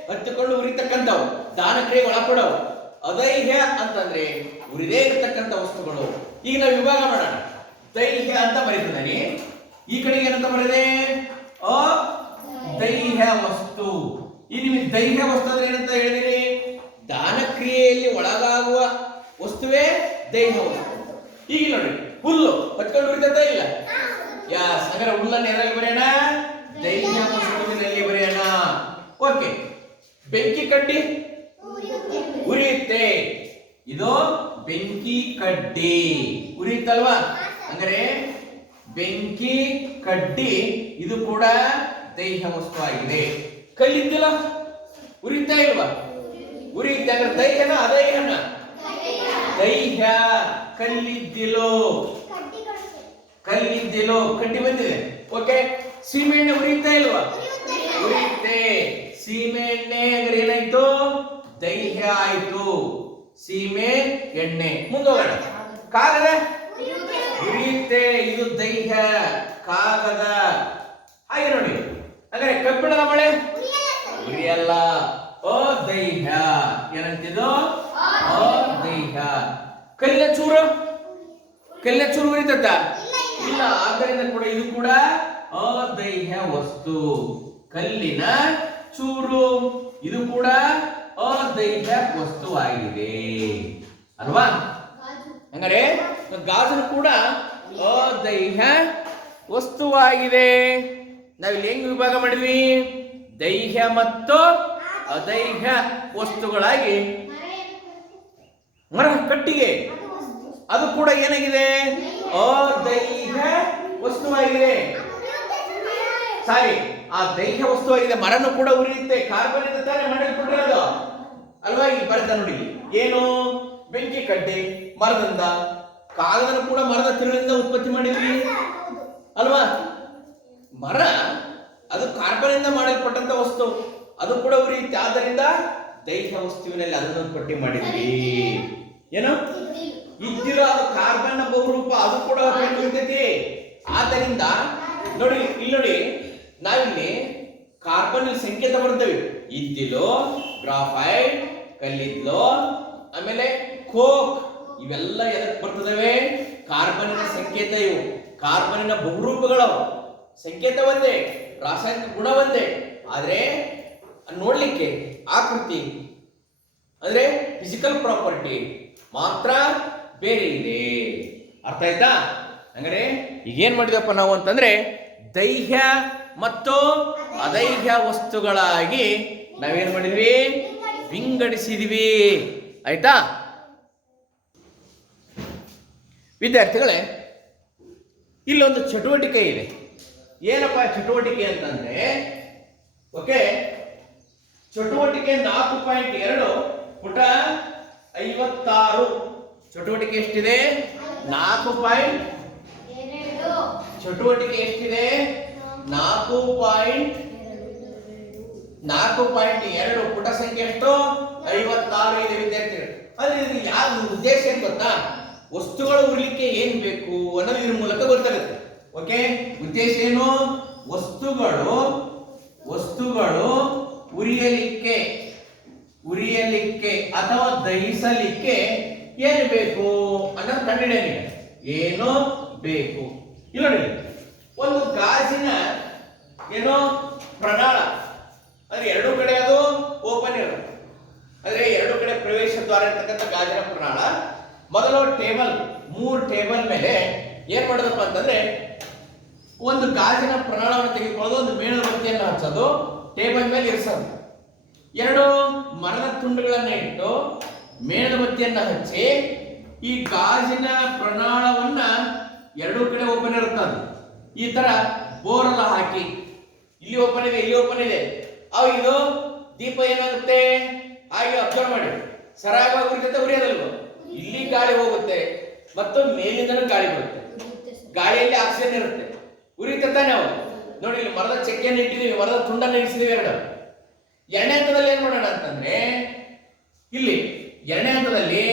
ಹತ್ತಿಕೊಂಡು ಉರಿತಕ್ಕಂಥವು, ದಾನ ಕ್ರಿಯೆಗೆ ಒಳಪಡವು. ಅದೈಹ್ಯ ಅಂತಂದ್ರೆ ಉರಿದೇ ಇರತಕ್ಕಂಥ ವಸ್ತುಗಳು. ಈಗ ನಾವು ವಿಭಾಗ ಮಾಡೋಣ. ದೈಹ್ಯ ಅಂತ ಬರೀತಿದ್ದಾನೆ, ಈ ಕಡೆಗೆ ಏನಂತ ಬರೆದೆ? ದೈಹ್ಯ ವಸ್ತು. ಈ ನಿಮಗೆ ದೈಹ್ಯ ವಸ್ತು ಅಂದ್ರೆ ಏನಂತ ಹೇಳಿದಿರಿ? ದಾನ ಕ್ರಿಯೆಯಲ್ಲಿ ಒಳಗಾಗುವ ವಸ್ತುವೇ ದೈಹ್ಯ ವಸ್ತು. ಈಗ ನೋಡಿ, ಹುಲ್ಲು ಹತ್ಕೊಂಡು ಉರಿತೈತ ಇಲ್ಲ? ಯಾಸ್, ಹಾಗಾದ್ರೆ ಹುಲ್ಲನ್ನು ಎಲ್ಲಿ ಬರೆಯೋಣ? ದೈಹ್ಯ ವಸ್ತುವಿನಲ್ಲಿ ಬರೆಯೋಣ. ಓಕೆ. ಬೆಂಕಿ ಕಡ್ಡಿ ಉರಿಯುತ್ತೆ, ಇದು ಬೆಂಕಿ ಕಡ್ಡಿ ಉರಿಯುತ್ತಲ್ವಾ? ಅಂದ್ರೆ ಬೆಂಕಿ ಕಡ್ಡಿ ಇದು ಕೂಡ ದೈಹ್ಯ ವಸ್ತು ಆಗಿದೆ. ಕಲ್ಲಿದ್ದಿಲ್ಲ ಉರಿಯುತ್ತಾ ಇಲ್ವಾ? ಉರಿಯುತ್ತೆ. ಅಂದ್ರೆ ದೈಹ್ಯನ ಅದೈಹ್ಯನ? ದೈಹ್ಯ. ಕಲ್ಲಿದ್ದಿಲು, ಕಲ್ಲಿದ್ದಿಲು ಕಡ್ಡಿ ಬಂದಿದೆ. ಓಕೆ. ಸೀಮೆ ಎಣ್ಣೆ ಉರಿಯುತ್ತಾ ಇಲ್ವಾ? ಉರಿಯುತ್ತೆ. ಸೀಮೆ ಎಣ್ಣೆ ಅಂದ್ರೆ ಏನಾಯ್ತು? ದೈಹ್ಯ ಆಯ್ತು, ಸೀಮೆ ಎಣ್ಣೆ. ಮುಂದೋಗೋಣ. ಕಾಗದ ಉರಿಯುತ್ತೆ, ಇದು ದೈಹ್ಯ, ಕಾಗದ. ಹಾಗೆ ನೋಡಿ, ಅಂದ್ರೆ ಕಬ್ಬಿಣದ ಮಳೆ ಉರಿಯಲ್ಲ, ದೈಹ್ಯ. ಏನಂತಿದ್ದು? ದೈಹ್ಯ. ಕಲ್ಲಿನ ಚೂರು, ಕಲ್ಲಿನ ಚೂರು ಉರಿತತ್ತ ಇಲ್ಲ, ಆದ್ದರಿಂದ ಕೂಡ ಇದು ಕೂಡ ಅದೈಹ್ಯ ವಸ್ತು. ಕಲ್ಲಿನ ಚೂರು ಇದು ಕೂಡ ಅದೈಹ್ಯ ವಸ್ತುವಾಗಿದೆ ಅಲ್ವಾ? ಹಂಗಾರೆ ಗಾಜು ಕೂಡ ಅದೈಹ್ಯ ವಸ್ತುವಾಗಿದೆ. ನಾವಿಲ್ಲಿ ಹೆಂಗ್ ವಿಭಾಗ ಮಾಡಿದ್ವಿ? ದೈಹ್ಯ ಮತ್ತು ಅದೈಹ್ಯ ವಸ್ತುಗಳಾಗಿ. ಮರ, ಕಟ್ಟಿಗೆ ಅದು ಕೂಡ ಏನಾಗಿದೆ? ಅದೈಹ್ಯ ವಸ್ತುವಾಗಿದೆ. ಸಾರಿ, ಆ ದೈಹ್ಯ ವಸ್ತುವಾಗಿದೆ. ಮರನು ಕೂಡ ಉರಿಯುತ್ತೆ, ಕಾರ್ಬನ್ ಇಂದ ತಾನೇ ಮಾಡಲ್ಪಟ್ಟಿರೋದು ಅಲ್ವಾ? ಇಲ್ಲಿ ಬರ್ತಾ ನೋಡಿ, ಏನು? ಬೆಂಕಿ ಕಡ್ಡಿ ಮರದಿಂದ, ಕಾಗದನು ಕೂಡ ಮರದ ತಿರುಳಿಂದ ಉತ್ಪತ್ತಿ ಮಾಡಿದ್ವಿ ಅಲ್ವಾ? ಮರ ಅದು ಕಾರ್ಬನ್ ಇಂದ ಮಾಡಲ್ಪಟ್ಟಂತ ವಸ್ತು, ಅದು ಕೂಡ ಉರಿಯುತ್ತೆ. ಆದ್ದರಿಂದ ದೈಹ್ಯ ವಸ್ತುವಿನಲ್ಲಿ ಅದನ್ನು ಪಟ್ಟಿ ಮಾಡಿದ್ವಿ. ಏನು? ಇದ್ದಿರೋ ಅದು ಕಾರ್ಬನ್ ಬಹುರೂಪ, ಅದು ಕೂಡ ಉರಿತೈತಿ. ಆದ್ದರಿಂದ ನೋಡಿ, ಇಲ್ಲಿ ನೋಡಿ, ನಾವಿಲ್ಲಿ ಕಾರ್ಬನ್ ಸಂಕೇತ ಬರ್ತೇವೆ. ಇದ್ದಿಲು, ಗ್ರಾಫೈಟ್, ಕಲ್ಲಿದ್ಲು, ಆಮೇಲೆ ಕೋಕ್, ಇವೆಲ್ಲ ಎದಕ್ಕೆ ಬರ್ತದವೆ? ಕಾರ್ಬನಿನ ಸಂಕೇತ. ಇವು ಕಾರ್ಬನಿನ ಬಹುರೂಪಗಳು. ಸಂಕೇತ ಒಂದೇ, ರಾಸಾಯನಿಕ ಗುಣ ಒಂದೇ, ಆದ್ರೆ ನೋಡ್ಲಿಕ್ಕೆ ಆಕೃತಿ ಅಂದ್ರೆ ಫಿಸಿಕಲ್ ಪ್ರಾಪರ್ಟಿ ಮಾತ್ರ ಬೇರೆ ಇದೆ. ಅರ್ಥ ಆಯ್ತಾ? ಹಂಗಾರೆ ಈಗ ಏನ್ ಮಾಡಿದಪ್ಪ ನಾವು ಅಂತಂದ್ರೆ, ದೈಹ್ಯ ಮತ್ತು ಅದೈಹ್ಯ ವಸ್ತುಗಳಾಗಿ ನಾವೇನ್ ಮಾಡಿದ್ವಿ? ವಿಂಗಡಿಸಿದ್ವಿ. ಆಯ್ತಾ ವಿದ್ಯಾರ್ಥಿಗಳೇ? ಇಲ್ಲೊಂದು ಚಟುವಟಿಕೆ ಇದೆ. ಏನಪ್ಪ ಚಟುವಟಿಕೆ ಅಂತಂದ್ರೆ, ಓಕೆ, ಚಟುವಟಿಕೆ 4.2 ಪುಟ 56. ಚಟುವಟಿಕೆ ಎಷ್ಟಿದೆ? 4. ಚಟುವಟಿಕೆ ಎಷ್ಟಿದೆ? 4.2 ಪುಟ ಸಂಖ್ಯೆ ಎಷ್ಟು? 56 ಇದೆ ವಿದ್ಯಾರ್ಥಿಗಳು. ಆದ್ರೆ ಇದು ಯಾವ ಉದ್ದೇಶ ಏನು ಗೊತ್ತಾ? ವಸ್ತುಗಳು ಉರಿಲಿಕ್ಕೆ ಏನ್ ಬೇಕು ಅನ್ನೋದು ಇದ್ರ ಮೂಲಕ ಗೊತ್ತಾಗುತ್ತೆ. ಓಕೆ, ಉದ್ದೇಶ ಏನು? ವಸ್ತುಗಳು ಉರಿಯಲಿಕ್ಕೆ ಅಥವಾ ದಹಿಸಲಿಕ್ಕೆ ಏನು ಬೇಕು ಅನ್ನೋದು ಕಂಡಿಡಿಯ. ಏನು ಬೇಕು? ಇಲ್ಲ ನೋಡಿ, ಒಂದು ಗಾಜಿನ ಏನೋ ಪ್ರಣಾಳ ಅಂದ್ರೆ ಎರಡು ಕಡೆ ಅದು ಓಪನ್ ಇರುತ್ತೆ. ಅಂದ್ರೆ ಎರಡು ಕಡೆ ಪ್ರವೇಶ ದ್ವಾರ ಇರ್ತಕ್ಕಂಥ ಗಾಜಿನ ಪ್ರಣಾಳ. ಮೊದಲು ಟೇಬಲ್, 3 ಟೇಬಲ್ ಮೇಲೆ ಏನ್ ಮಾಡೋದಪ್ಪ ಅಂತಂದ್ರೆ, ಒಂದು ಗಾಜಿನ ಪ್ರಣಾಳವನ್ನು ತೆಗೆದುಕೊಳ್ಳೋದು, ಒಂದು ಮೇಣದ ಬತ್ತಿಯನ್ನು ಹಚ್ಚೋದು, ಟೇಬಲ್ ಮೇಲೆ ಇರಿಸೋದು. 2 ಮರದ ತುಂಡುಗಳನ್ನ ಇಟ್ಟು ಮೇಣದ ಬತ್ತಿಯನ್ನು ಹಚ್ಚಿ ಈ ಗಾಜಿನ ಪ್ರಣಾಳವನ್ನ ಎರಡೂ ಕಡೆ ಓಪನ್ ಇರುತ್ತದೆ. ಈ ತರ ಬೋರೆಲ್ಲ ಹಾಕಿ, ಇಲ್ಲಿ ಓಪನ್ ಇದೆ, ಇಲ್ಲಿ ಓಪನ್ ಇದೆ. ಅವಾಗ ಇದು ದೀಪ ಏನಾಗುತ್ತೆ? ಹಾಗೆ ಅಬ್ಸರ್ವ್ ಮಾಡಿ, ಸರಾಗವಾಗಿ ಉರಿತೈತೆ, ಉರಿಯೋದಲ್ವ? ಇಲ್ಲಿ ಗಾಳಿ ಹೋಗುತ್ತೆ ಮತ್ತು ಮೇಲಿಂದನೂ ಗಾಳಿ ಬರುತ್ತೆ. ಗಾಳಿಯಲ್ಲಿ ಆಕ್ಸಿಜನ್ ಇರುತ್ತೆ, ಉರಿಯುತ್ತೆ ತಾನೆ ಅವು. ನೋಡಿ ಇಲ್ಲಿ ಮರದ ಚಕ್ಕೆಯನ್ನು ಇಟ್ಟಿದೀವಿ, ಮರದ ತುಂಡನ್ನು ಇರಿಸಿದೀವಿ ಎರಡು. ಎರಡನೇ ಹಂತದಲ್ಲಿ ಏನ್ ಮಾಡೋಣ ಅಂತಂದ್ರೆ, ಇಲ್ಲಿ ಎರಡನೇ ಹಂತದಲ್ಲಿ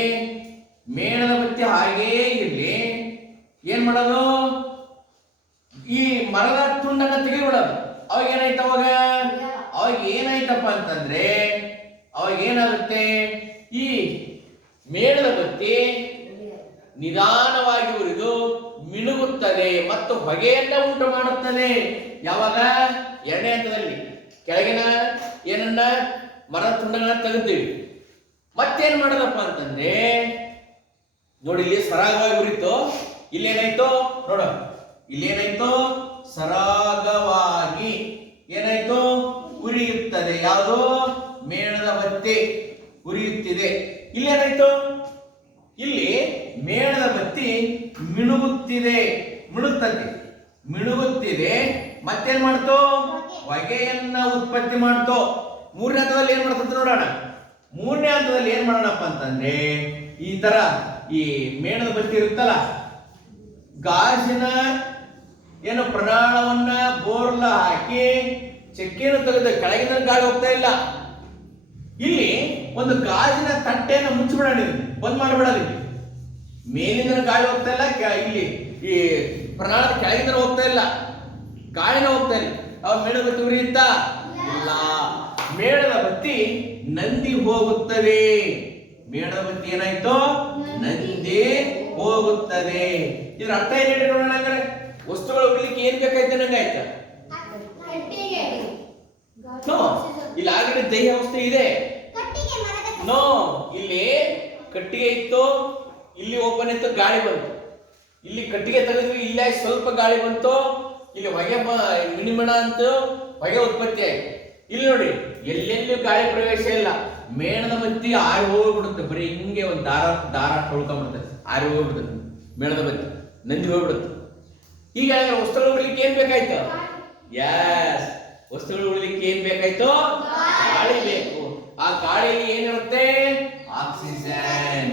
ಮೇಣದ ಬತ್ತಿ ಹಾಗೇ ಇರ್ಲಿ, ಏನ್ ಮಾಡೋದು, ಈ ಮರದ ತುಂಡನ್ನ ತೆಗಿಬಿಡೋದು. ಅವಾಗ ಏನಾಯ್ತು, ಅವಾಗ ಏನಾಯ್ತಪ್ಪ ಅಂತಂದ್ರೆ, ಅವಾಗ ಏನಾಗುತ್ತೆ, ಈ ಮೇಣದ ಬತ್ತಿ ನಿಧಾನವಾಗಿ ಉರಿದು ಮಿನುಗುತ್ತದೆ ಮತ್ತು ಹೊಗೆಯನ್ನ ಉಂಟು ಮಾಡುತ್ತದೆ. ಯಾವಾಗ? ಎರಡನೇ ಹಂತದಲ್ಲಿ ಕೆಳಗಿನ ಏನನ್ನ ಮರದ ತುಂಡಗಳನ್ನ ತೆಗೆದ್ತೀವಿ. ಮತ್ತೇನ್ ಮಾಡೋದಪ್ಪ ಅಂತಂದ್ರೆ, ನೋಡಿ ಇಲ್ಲಿ ಸರಾಗವಾಗಿ ಉರಿತು, ಇಲ್ಲೇನಾಯ್ತು ನೋಡ, ಇಲ್ಲೇನಾಯ್ತು, ಸರಾಗವಾಗಿ ಏನಾಯ್ತು, ಉರಿಯುತ್ತದೆ. ಯಾವುದು? ಮೇಣದ ಬತ್ತಿ ಉರಿಯುತ್ತಿದೆ. ಇಲ್ಲೇನಾಯ್ತು, ಇಲ್ಲಿ ಮೇಣದ ಬತ್ತಿ ಮಿಣುಗುತ್ತಿದೆ, ಮಿಣುಗುತ್ತಿದೆ. ಮತ್ತೇನ್ ಮಾಡ್ತು, ಹೊಗೆಯನ್ನ ಉತ್ಪತ್ತಿ ಮಾಡ್ತು. ಮೂರನೇ ಹಂತದಲ್ಲಿ ಏನ್ ಮಾಡ್ತಂತ ನೋಡೋಣ. ಮೂರನೇ ಹಂತದಲ್ಲಿ ಏನ್ ಮಾಡೋಣಪ್ಪ ಅಂತಂದ್ರೆ, ಈ ತರ ಈ ಮೇಣದ ಬತ್ತಿ ಇರುತ್ತಲ್ಲ, ಗಾಜಿನ ಏನು ಪ್ರಣಾಳವನ್ನ ಬೋರ್ಲ ಹಾಕಿ ಚಕ್ಕೆಯನ್ನು ತೆಗೆದ ಕೆಳಗಿನ ಗಾಳಿ ಹೋಗ್ತಾ ಇಲ್ಲ. ಇಲ್ಲಿ ಒಂದು ಗಾಜಿನ ತಟ್ಟೆಯನ್ನು ಮುಚ್ಚಿಬಿಡೋಣ, ಬಂದ್ ಮಾಡಿಬಿಡೋದು. ಮೇಲಿಂದ ಗಾಳಿ ಹೋಗ್ತಾ ಇಲ್ಲ, ಇಲ್ಲಿ ಈ ಪ್ರಣಾಳದ ಕೆಳಗಿಂದ ಹೋಗ್ತಾ ಇಲ್ಲ, ಗಾಳಿನ ಹೋಗ್ತಾ ಇಲ್ಲ. ಅವಾಗ ಮೇಣದ ಬತ್ತಿ ಉರಿಯುತ್ತಾ ಇಲ್ಲ. ಮೇಣದ ಬತ್ತಿ ನಂದಿ ಹೋಗುತ್ತದೆ. ಮೇಣದ ಬತ್ತಿ ಏನಾಯ್ತು, ನಂದಿ ಹೋಗುತ್ತದೆ. ಇದ್ರ ಅರ್ಥ ಏನೇಳಿ ನೋಡೋಣ. ಹಂಗಾರೆ ವಸ್ತುಗಳು ಉರಿಲಿಕ್ಕೆ ಏನ್ ಬೇಕಾಯ್ತು ನಂಗಾಯ್ತ? ನೋ, ಇಲ್ಲಿ ಆಗಲೇ ದೇಹ ವಸ್ತು ಇದೆ. ನೋ, ಇಲ್ಲಿ ಕಟ್ಟಿಗೆ ಇತ್ತು, ಇಲ್ಲಿ ಓಪನ್ ಇತ್ತು, ಗಾಳಿ ಬಂತು. ಇಲ್ಲಿ ಕಟ್ಟಿಗೆ ತೆಗೆದ್ವಿ, ಇಲ್ಲ ಸ್ವಲ್ಪ ಗಾಳಿ ಬಂತು, ಇಲ್ಲಿ ಹೊಗೆ ಮಿಣಿಮಣ ಅಂತ ಹೊಗೆ ಉತ್ಪತ್ತಿ ಆಯ್ತು. ಇಲ್ಲಿ ನೋಡಿ, ಎಲ್ಲೆಲ್ಲೂ ಗಾಳಿ ಪ್ರವೇಶ ಇಲ್ಲ. ಮೇಣದ ಬತ್ತಿ ಆರಿ ಹೋಗ್ಬಿಡುತ್ತೆ, ಬರೀ ಹಿಂಗೆ ಒಂದು ದಾರ ತೊಳ್ಕೊಂಡ್ಬಿಡುತ್ತೆ, ಆರಿ ಹೋಗ್ಬಿಡುತ್ತೆ ಮೇಣದ ಬತ್ತಿ, ನಂದಿ ಹೋಗ್ಬಿಡುತ್ತೆ. ಈಗ ವಸ್ತುಗಳು ಉಳಿಲಿಕ್ಕೆ ಏನ್ ಬೇಕಾಯ್ತು? ಯಸ್, ವಸ್ತುಗಳು ಉಳಿಲಿಕ್ಕೆ ಏನ್ ಬೇಕಾಯ್ತು? ಗಾಳಿ ಬೇಕು. ಆ ಗಾಳಿಯಲ್ಲಿ ಏನಿರುತ್ತೆ? ಆಕ್ಸಿಜನ್.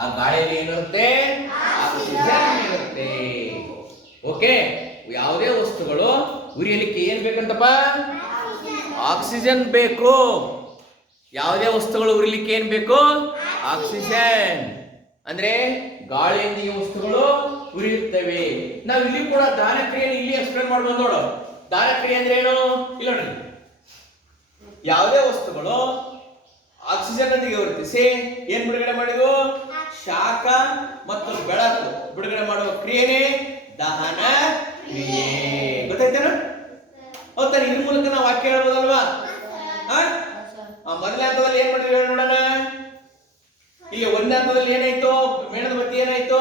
ಆ ಗಾಳಿಯಲ್ಲಿ ಏನಿರುತ್ತೆ? ಆಕ್ಸಿಜನ್ ಇರುತ್ತೆ. ಓಕೆ, ಯಾವುದೇ ವಸ್ತುಗಳು ಉರಿಯಲಿಕ್ಕೆ ಏನ್ ಬೇಕಂತಪ್ಪ? ಆಕ್ಸಿಜನ್ ಬೇಕು. ಯಾವುದೇ ವಸ್ತುಗಳು ಉರಿಲಿಕ್ಕೆ ಏನ್ ಬೇಕು? ಆಕ್ಸಿಜನ್. ಅಂದ್ರೆ ಗಾಳಿಯಿಂದ ಈ ವಸ್ತುಗಳು ಉರಿಯುತ್ತವೆ. ನಾವು ಇಲ್ಲಿ ಕೂಡ ದಹನ ಕ್ರಿಯೆಯನ್ನು ಇಲ್ಲಿ ಎಕ್ಸ್ಪ್ಲೇನ್ ಮಾಡ್ಬೋದು ನೋಡು. ದಹನ ಕ್ರಿಯೆ ಅಂದ್ರೆ ಏನು? ಇಲ್ಲ ನೋಡಿ, ಯಾವುದೇ ವಸ್ತುಗಳು ಆಕ್ಸಿಜನ್ ನೊಂದಿಗೆ ವರ್ತಿಸಿ ಏನ್ ಬಿಡುಗಡೆ ಮಾಡಿದ್ವು? ಶಾಖ ಮತ್ತು ಬೆಳಕು ಬಿಡುಗಡೆ ಮಾಡುವ ಕ್ರಿಯೆನೇ ದಹನ ಕ್ರಿಯೆ. ಗೊತ್ತಾಯ್ತೇನ? ಹೌದಾ? ಇದ್ರ ಮೂಲಕ ನಾವು ವಾಕ್ಯ ಹೇಳ್ಬೋದಲ್ವಾ? ಮೊದಲನೇ ಹಂತದಲ್ಲಿ ಏನ್ ಮಾಡಿದ್ವಿ ಹೇಳಿ ನೋಡೋಣ. ಇಲ್ಲಿ ಒಂದನೇ ಹಂತದಲ್ಲಿ ಏನಾಯ್ತು? ಮೇಣದ ಬತ್ತಿ ಏನಾಯ್ತು?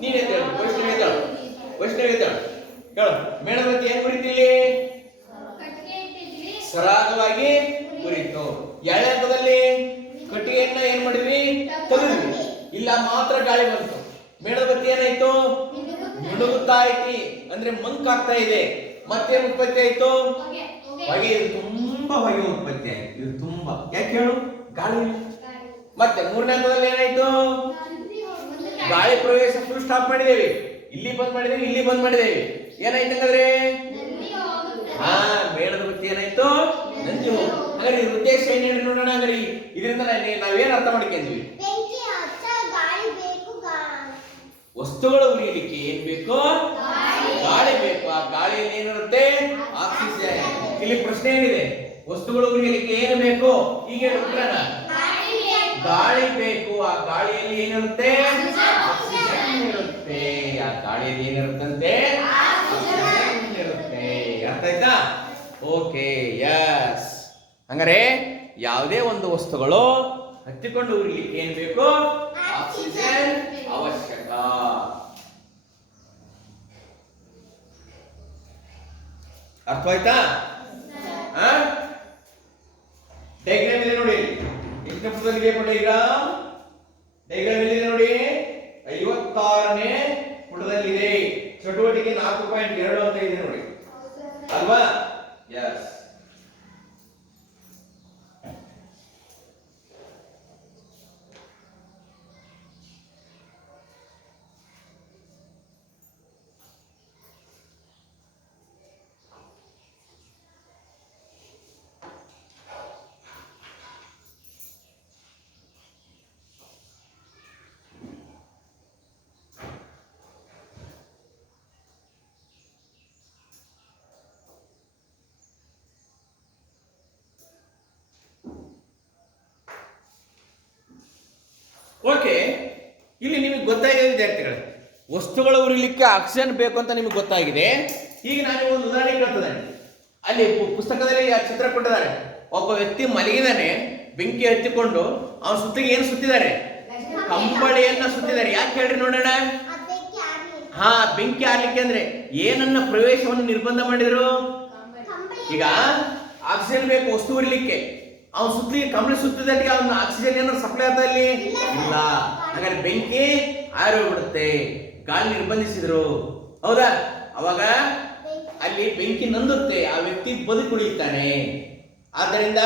ನೀನ್ ಎದ್ದೇಳು, ವೈಷ್ಣವಿ ಎದ್ದೇಳು, ಹೇಳು. ಮೇಣದ ಬತ್ತಿ ಏನ್ ಉರಿತೀವಿ? ಸರಾಗವಾಗಿ ಉರಿತು. ಎರಡನೇ ಹಂತದಲ್ಲಿ ಕಟ್ಟಿಗೆಯನ್ನ ಏನ್ ಮಾಡಿದ್ವಿ? ತೆಗೆದ್ವಿ. ಇಲ್ಲ ಮಾತ್ರ ಗಾಳಿ ಬಂತು. ಮೇಣದ ಬತ್ತಿ ಏನಾಯ್ತು? ಮಿಣುಗುತ್ತಾ ಐತಿ, ಅಂದ್ರೆ ಮಂಕಾಗ್ತಾ ಇದೆ. ಮತ್ತೇನ್ ಉತ್ಪತ್ತಿ ಆಯ್ತು? ಹೊಗೆ. ತುಂಬಾ ಹೊಗೆ ಉತ್ಪತ್ತಿ ಆಯ್ತು. ಇದು ತುಂಬಾ, ಯಾಕೆ ಹೇಳು? ಗಾಳಿ. ಮತ್ತೆ ಮೂರನೇ ಹಂತದಲ್ಲಿ ಏನಾಯ್ತು? ಗಾಳಿ ಪ್ರವೇಶ ಫುಲ್ ಸ್ಟಾಪ್ ಮಾಡಿದೇವಿ. ಇಲ್ಲಿ ಬಂದ್ ಮಾಡಿದೇವಿ, ಇಲ್ಲಿ ಬಂದ್ ಮಾಡಿದೇವಿ. ಏನಾಯ್ತು ಹಂಗಾದ್ರೆ? ಮೇಣದ ಬತ್ತಿ ಏನಾಯ್ತು? ನಂದಿ ಹೋಗು. ಹಾಗಾದ್ರೆ ಈ ಉದ್ದೇಶ ಏನ್ ಹೇಳಿ ನೋಡೋಣ. ಹಾಗಾದ್ರೆ ಇದರಿಂದ ನಾವೇನ್ ಅರ್ಥ ಮಾಡ್ಕೊಂಡ್ವಿ? ವಸ್ತುಗಳು ಉರಿಯಲಿಕ್ಕೆ ಏನ್ ಬೇಕು? ಗಾಳಿ ಬೇಕು. ಆ ಗಾಳಿಯಲ್ಲಿ ಏನಿರುತ್ತೆ? ಆಕ್ಸಿಜನ್. ಇಲ್ಲಿ ಪ್ರಶ್ನೆ ಏನಿದೆ? ವಸ್ತುಗಳು ಉರಿಯಲಿಕ್ಕೆ ಏನು ಬೇಕು? ಈಗ ಉತ್ತರನ ಗಾಳಿ ಬೇಕು. ಆ ಗಾಳಿಯಲ್ಲಿ ಏನಿರುತ್ತೆ? ಆಕ್ಸಿಜನ್ ಇರುತ್ತೆ. ಆ ಗಾಳಿಯಲ್ಲಿ ಏನಿರುತ್ತಂತೆ? ಆಕ್ಸಿಜನ್ ಇರುತ್ತೆ. ಅರ್ಥ ಆಯ್ತಾ? Okay, yes. ಹಂಗಾರೆ ಯಾವುದೇ ಒಂದು ವಸ್ತುಗಳು ಹತ್ತಿಕೊಂಡು ಉರಿಲಿಕ್ಕೆ ಏನ್ ಬೇಕು? ಆಕ್ಸಿಜನ್ ಅವಶ್ಯಕ. ಅರ್ಥವಾಯ್ತಾ? ಡೈಗ್ರಾಮ್ ಇದೆ ನೋಡಿ. ಎಷ್ಟು ಪುಟದಲ್ಲಿ ಡೈಗ್ರಾಮ್? ಡೈಗ್ರಾಮ್ ಎಲ್ಲಿದೆ ನೋಡಿ? 56ನೇ ಪುಟದಲ್ಲಿದೆ. ಚಟುವಟಿಕೆ 4.2 ಅಂತ ಇದೆ ನೋಡಿ, ಅಲ್ವಾ? ಯಸ್. ಗೊತ್ತಾಗಿದೆ ವಿದ್ಯಾರ್ಥಿಗಳೇ, ವಸ್ತುಗಳು ಉರಿಲಿಕ್ಕೆ ಆಕ್ಸಿಜನ್ ಬೇಕು ಅಂತ ನಿಮ್ಗೆ ಗೊತ್ತಾಗಿದೆ. ಈಗ ನಾನು ಒಂದು ಉದಾಹರಣೆ ಕೇಳ್ತದೆ. ಅಲ್ಲಿ ಪುಸ್ತಕದಲ್ಲಿ ಆ ಚಿತ್ರ ಕೊಟ್ಟಿದ್ದಾರೆ. ಒಬ್ಬ ವ್ಯಕ್ತಿ ಮಲಗಿದಾನೆ, ಬೆಂಕಿ ಹತ್ತಿಕೊಂಡು ಅವನ ಸುತ್ತಿಗೆ ಏನು ಸುತ್ತಿದ್ದಾರೆ? ಕಂಬಳಿಯನ್ನ ಸುತ್ತಿದ್ದಾರೆ. ಯಾಕೆ ಹೇಳ್ರಿ ನೋಡೋಣ. ಹಾ, ಬೆಂಕಿ ಆರ್ಲಿಕ್ಕೆ ಅಂದ್ರೆ ಏನನ್ನ ಪ್ರವೇಶವನ್ನು ನಿರ್ಬಂಧ ಮಾಡಿದ್ರು? ಈಗ ಆಕ್ಸಿಜನ್ ಬೇಕು ವಸ್ತು ಉರಿಲಿಕ್ಕೆ, ಅವನ ಸುತ್ತಲಿಗೆ ಕಂಬಳಿ ಸುತ್ತಿದಕ್ಕೆ ಅವನ ಆಕ್ಸಿಜನ್ ಏನಾದ್ರು ಸಪ್ಲೈ ಆಗ್ತಾ ಇಲ್ಲಿ ಇಲ್ಲ. ಹಾಗಾದ್ರೆ ಬೆಂಕಿ ಆರೋಗ್ಬಿಡುತ್ತೆ. ಗಾಳಿ ನಿರ್ಬಂಧಿಸಿದ್ರು, ಹೌದಾ? ಅವಾಗ ಅಲ್ಲಿ ಬೆಂಕಿ ನಂದುತ್ತೆ, ಆ ವ್ಯಕ್ತಿ ಬದುಕುಳಿಯುತ್ತಾನೆ. ಆದ್ದರಿಂದ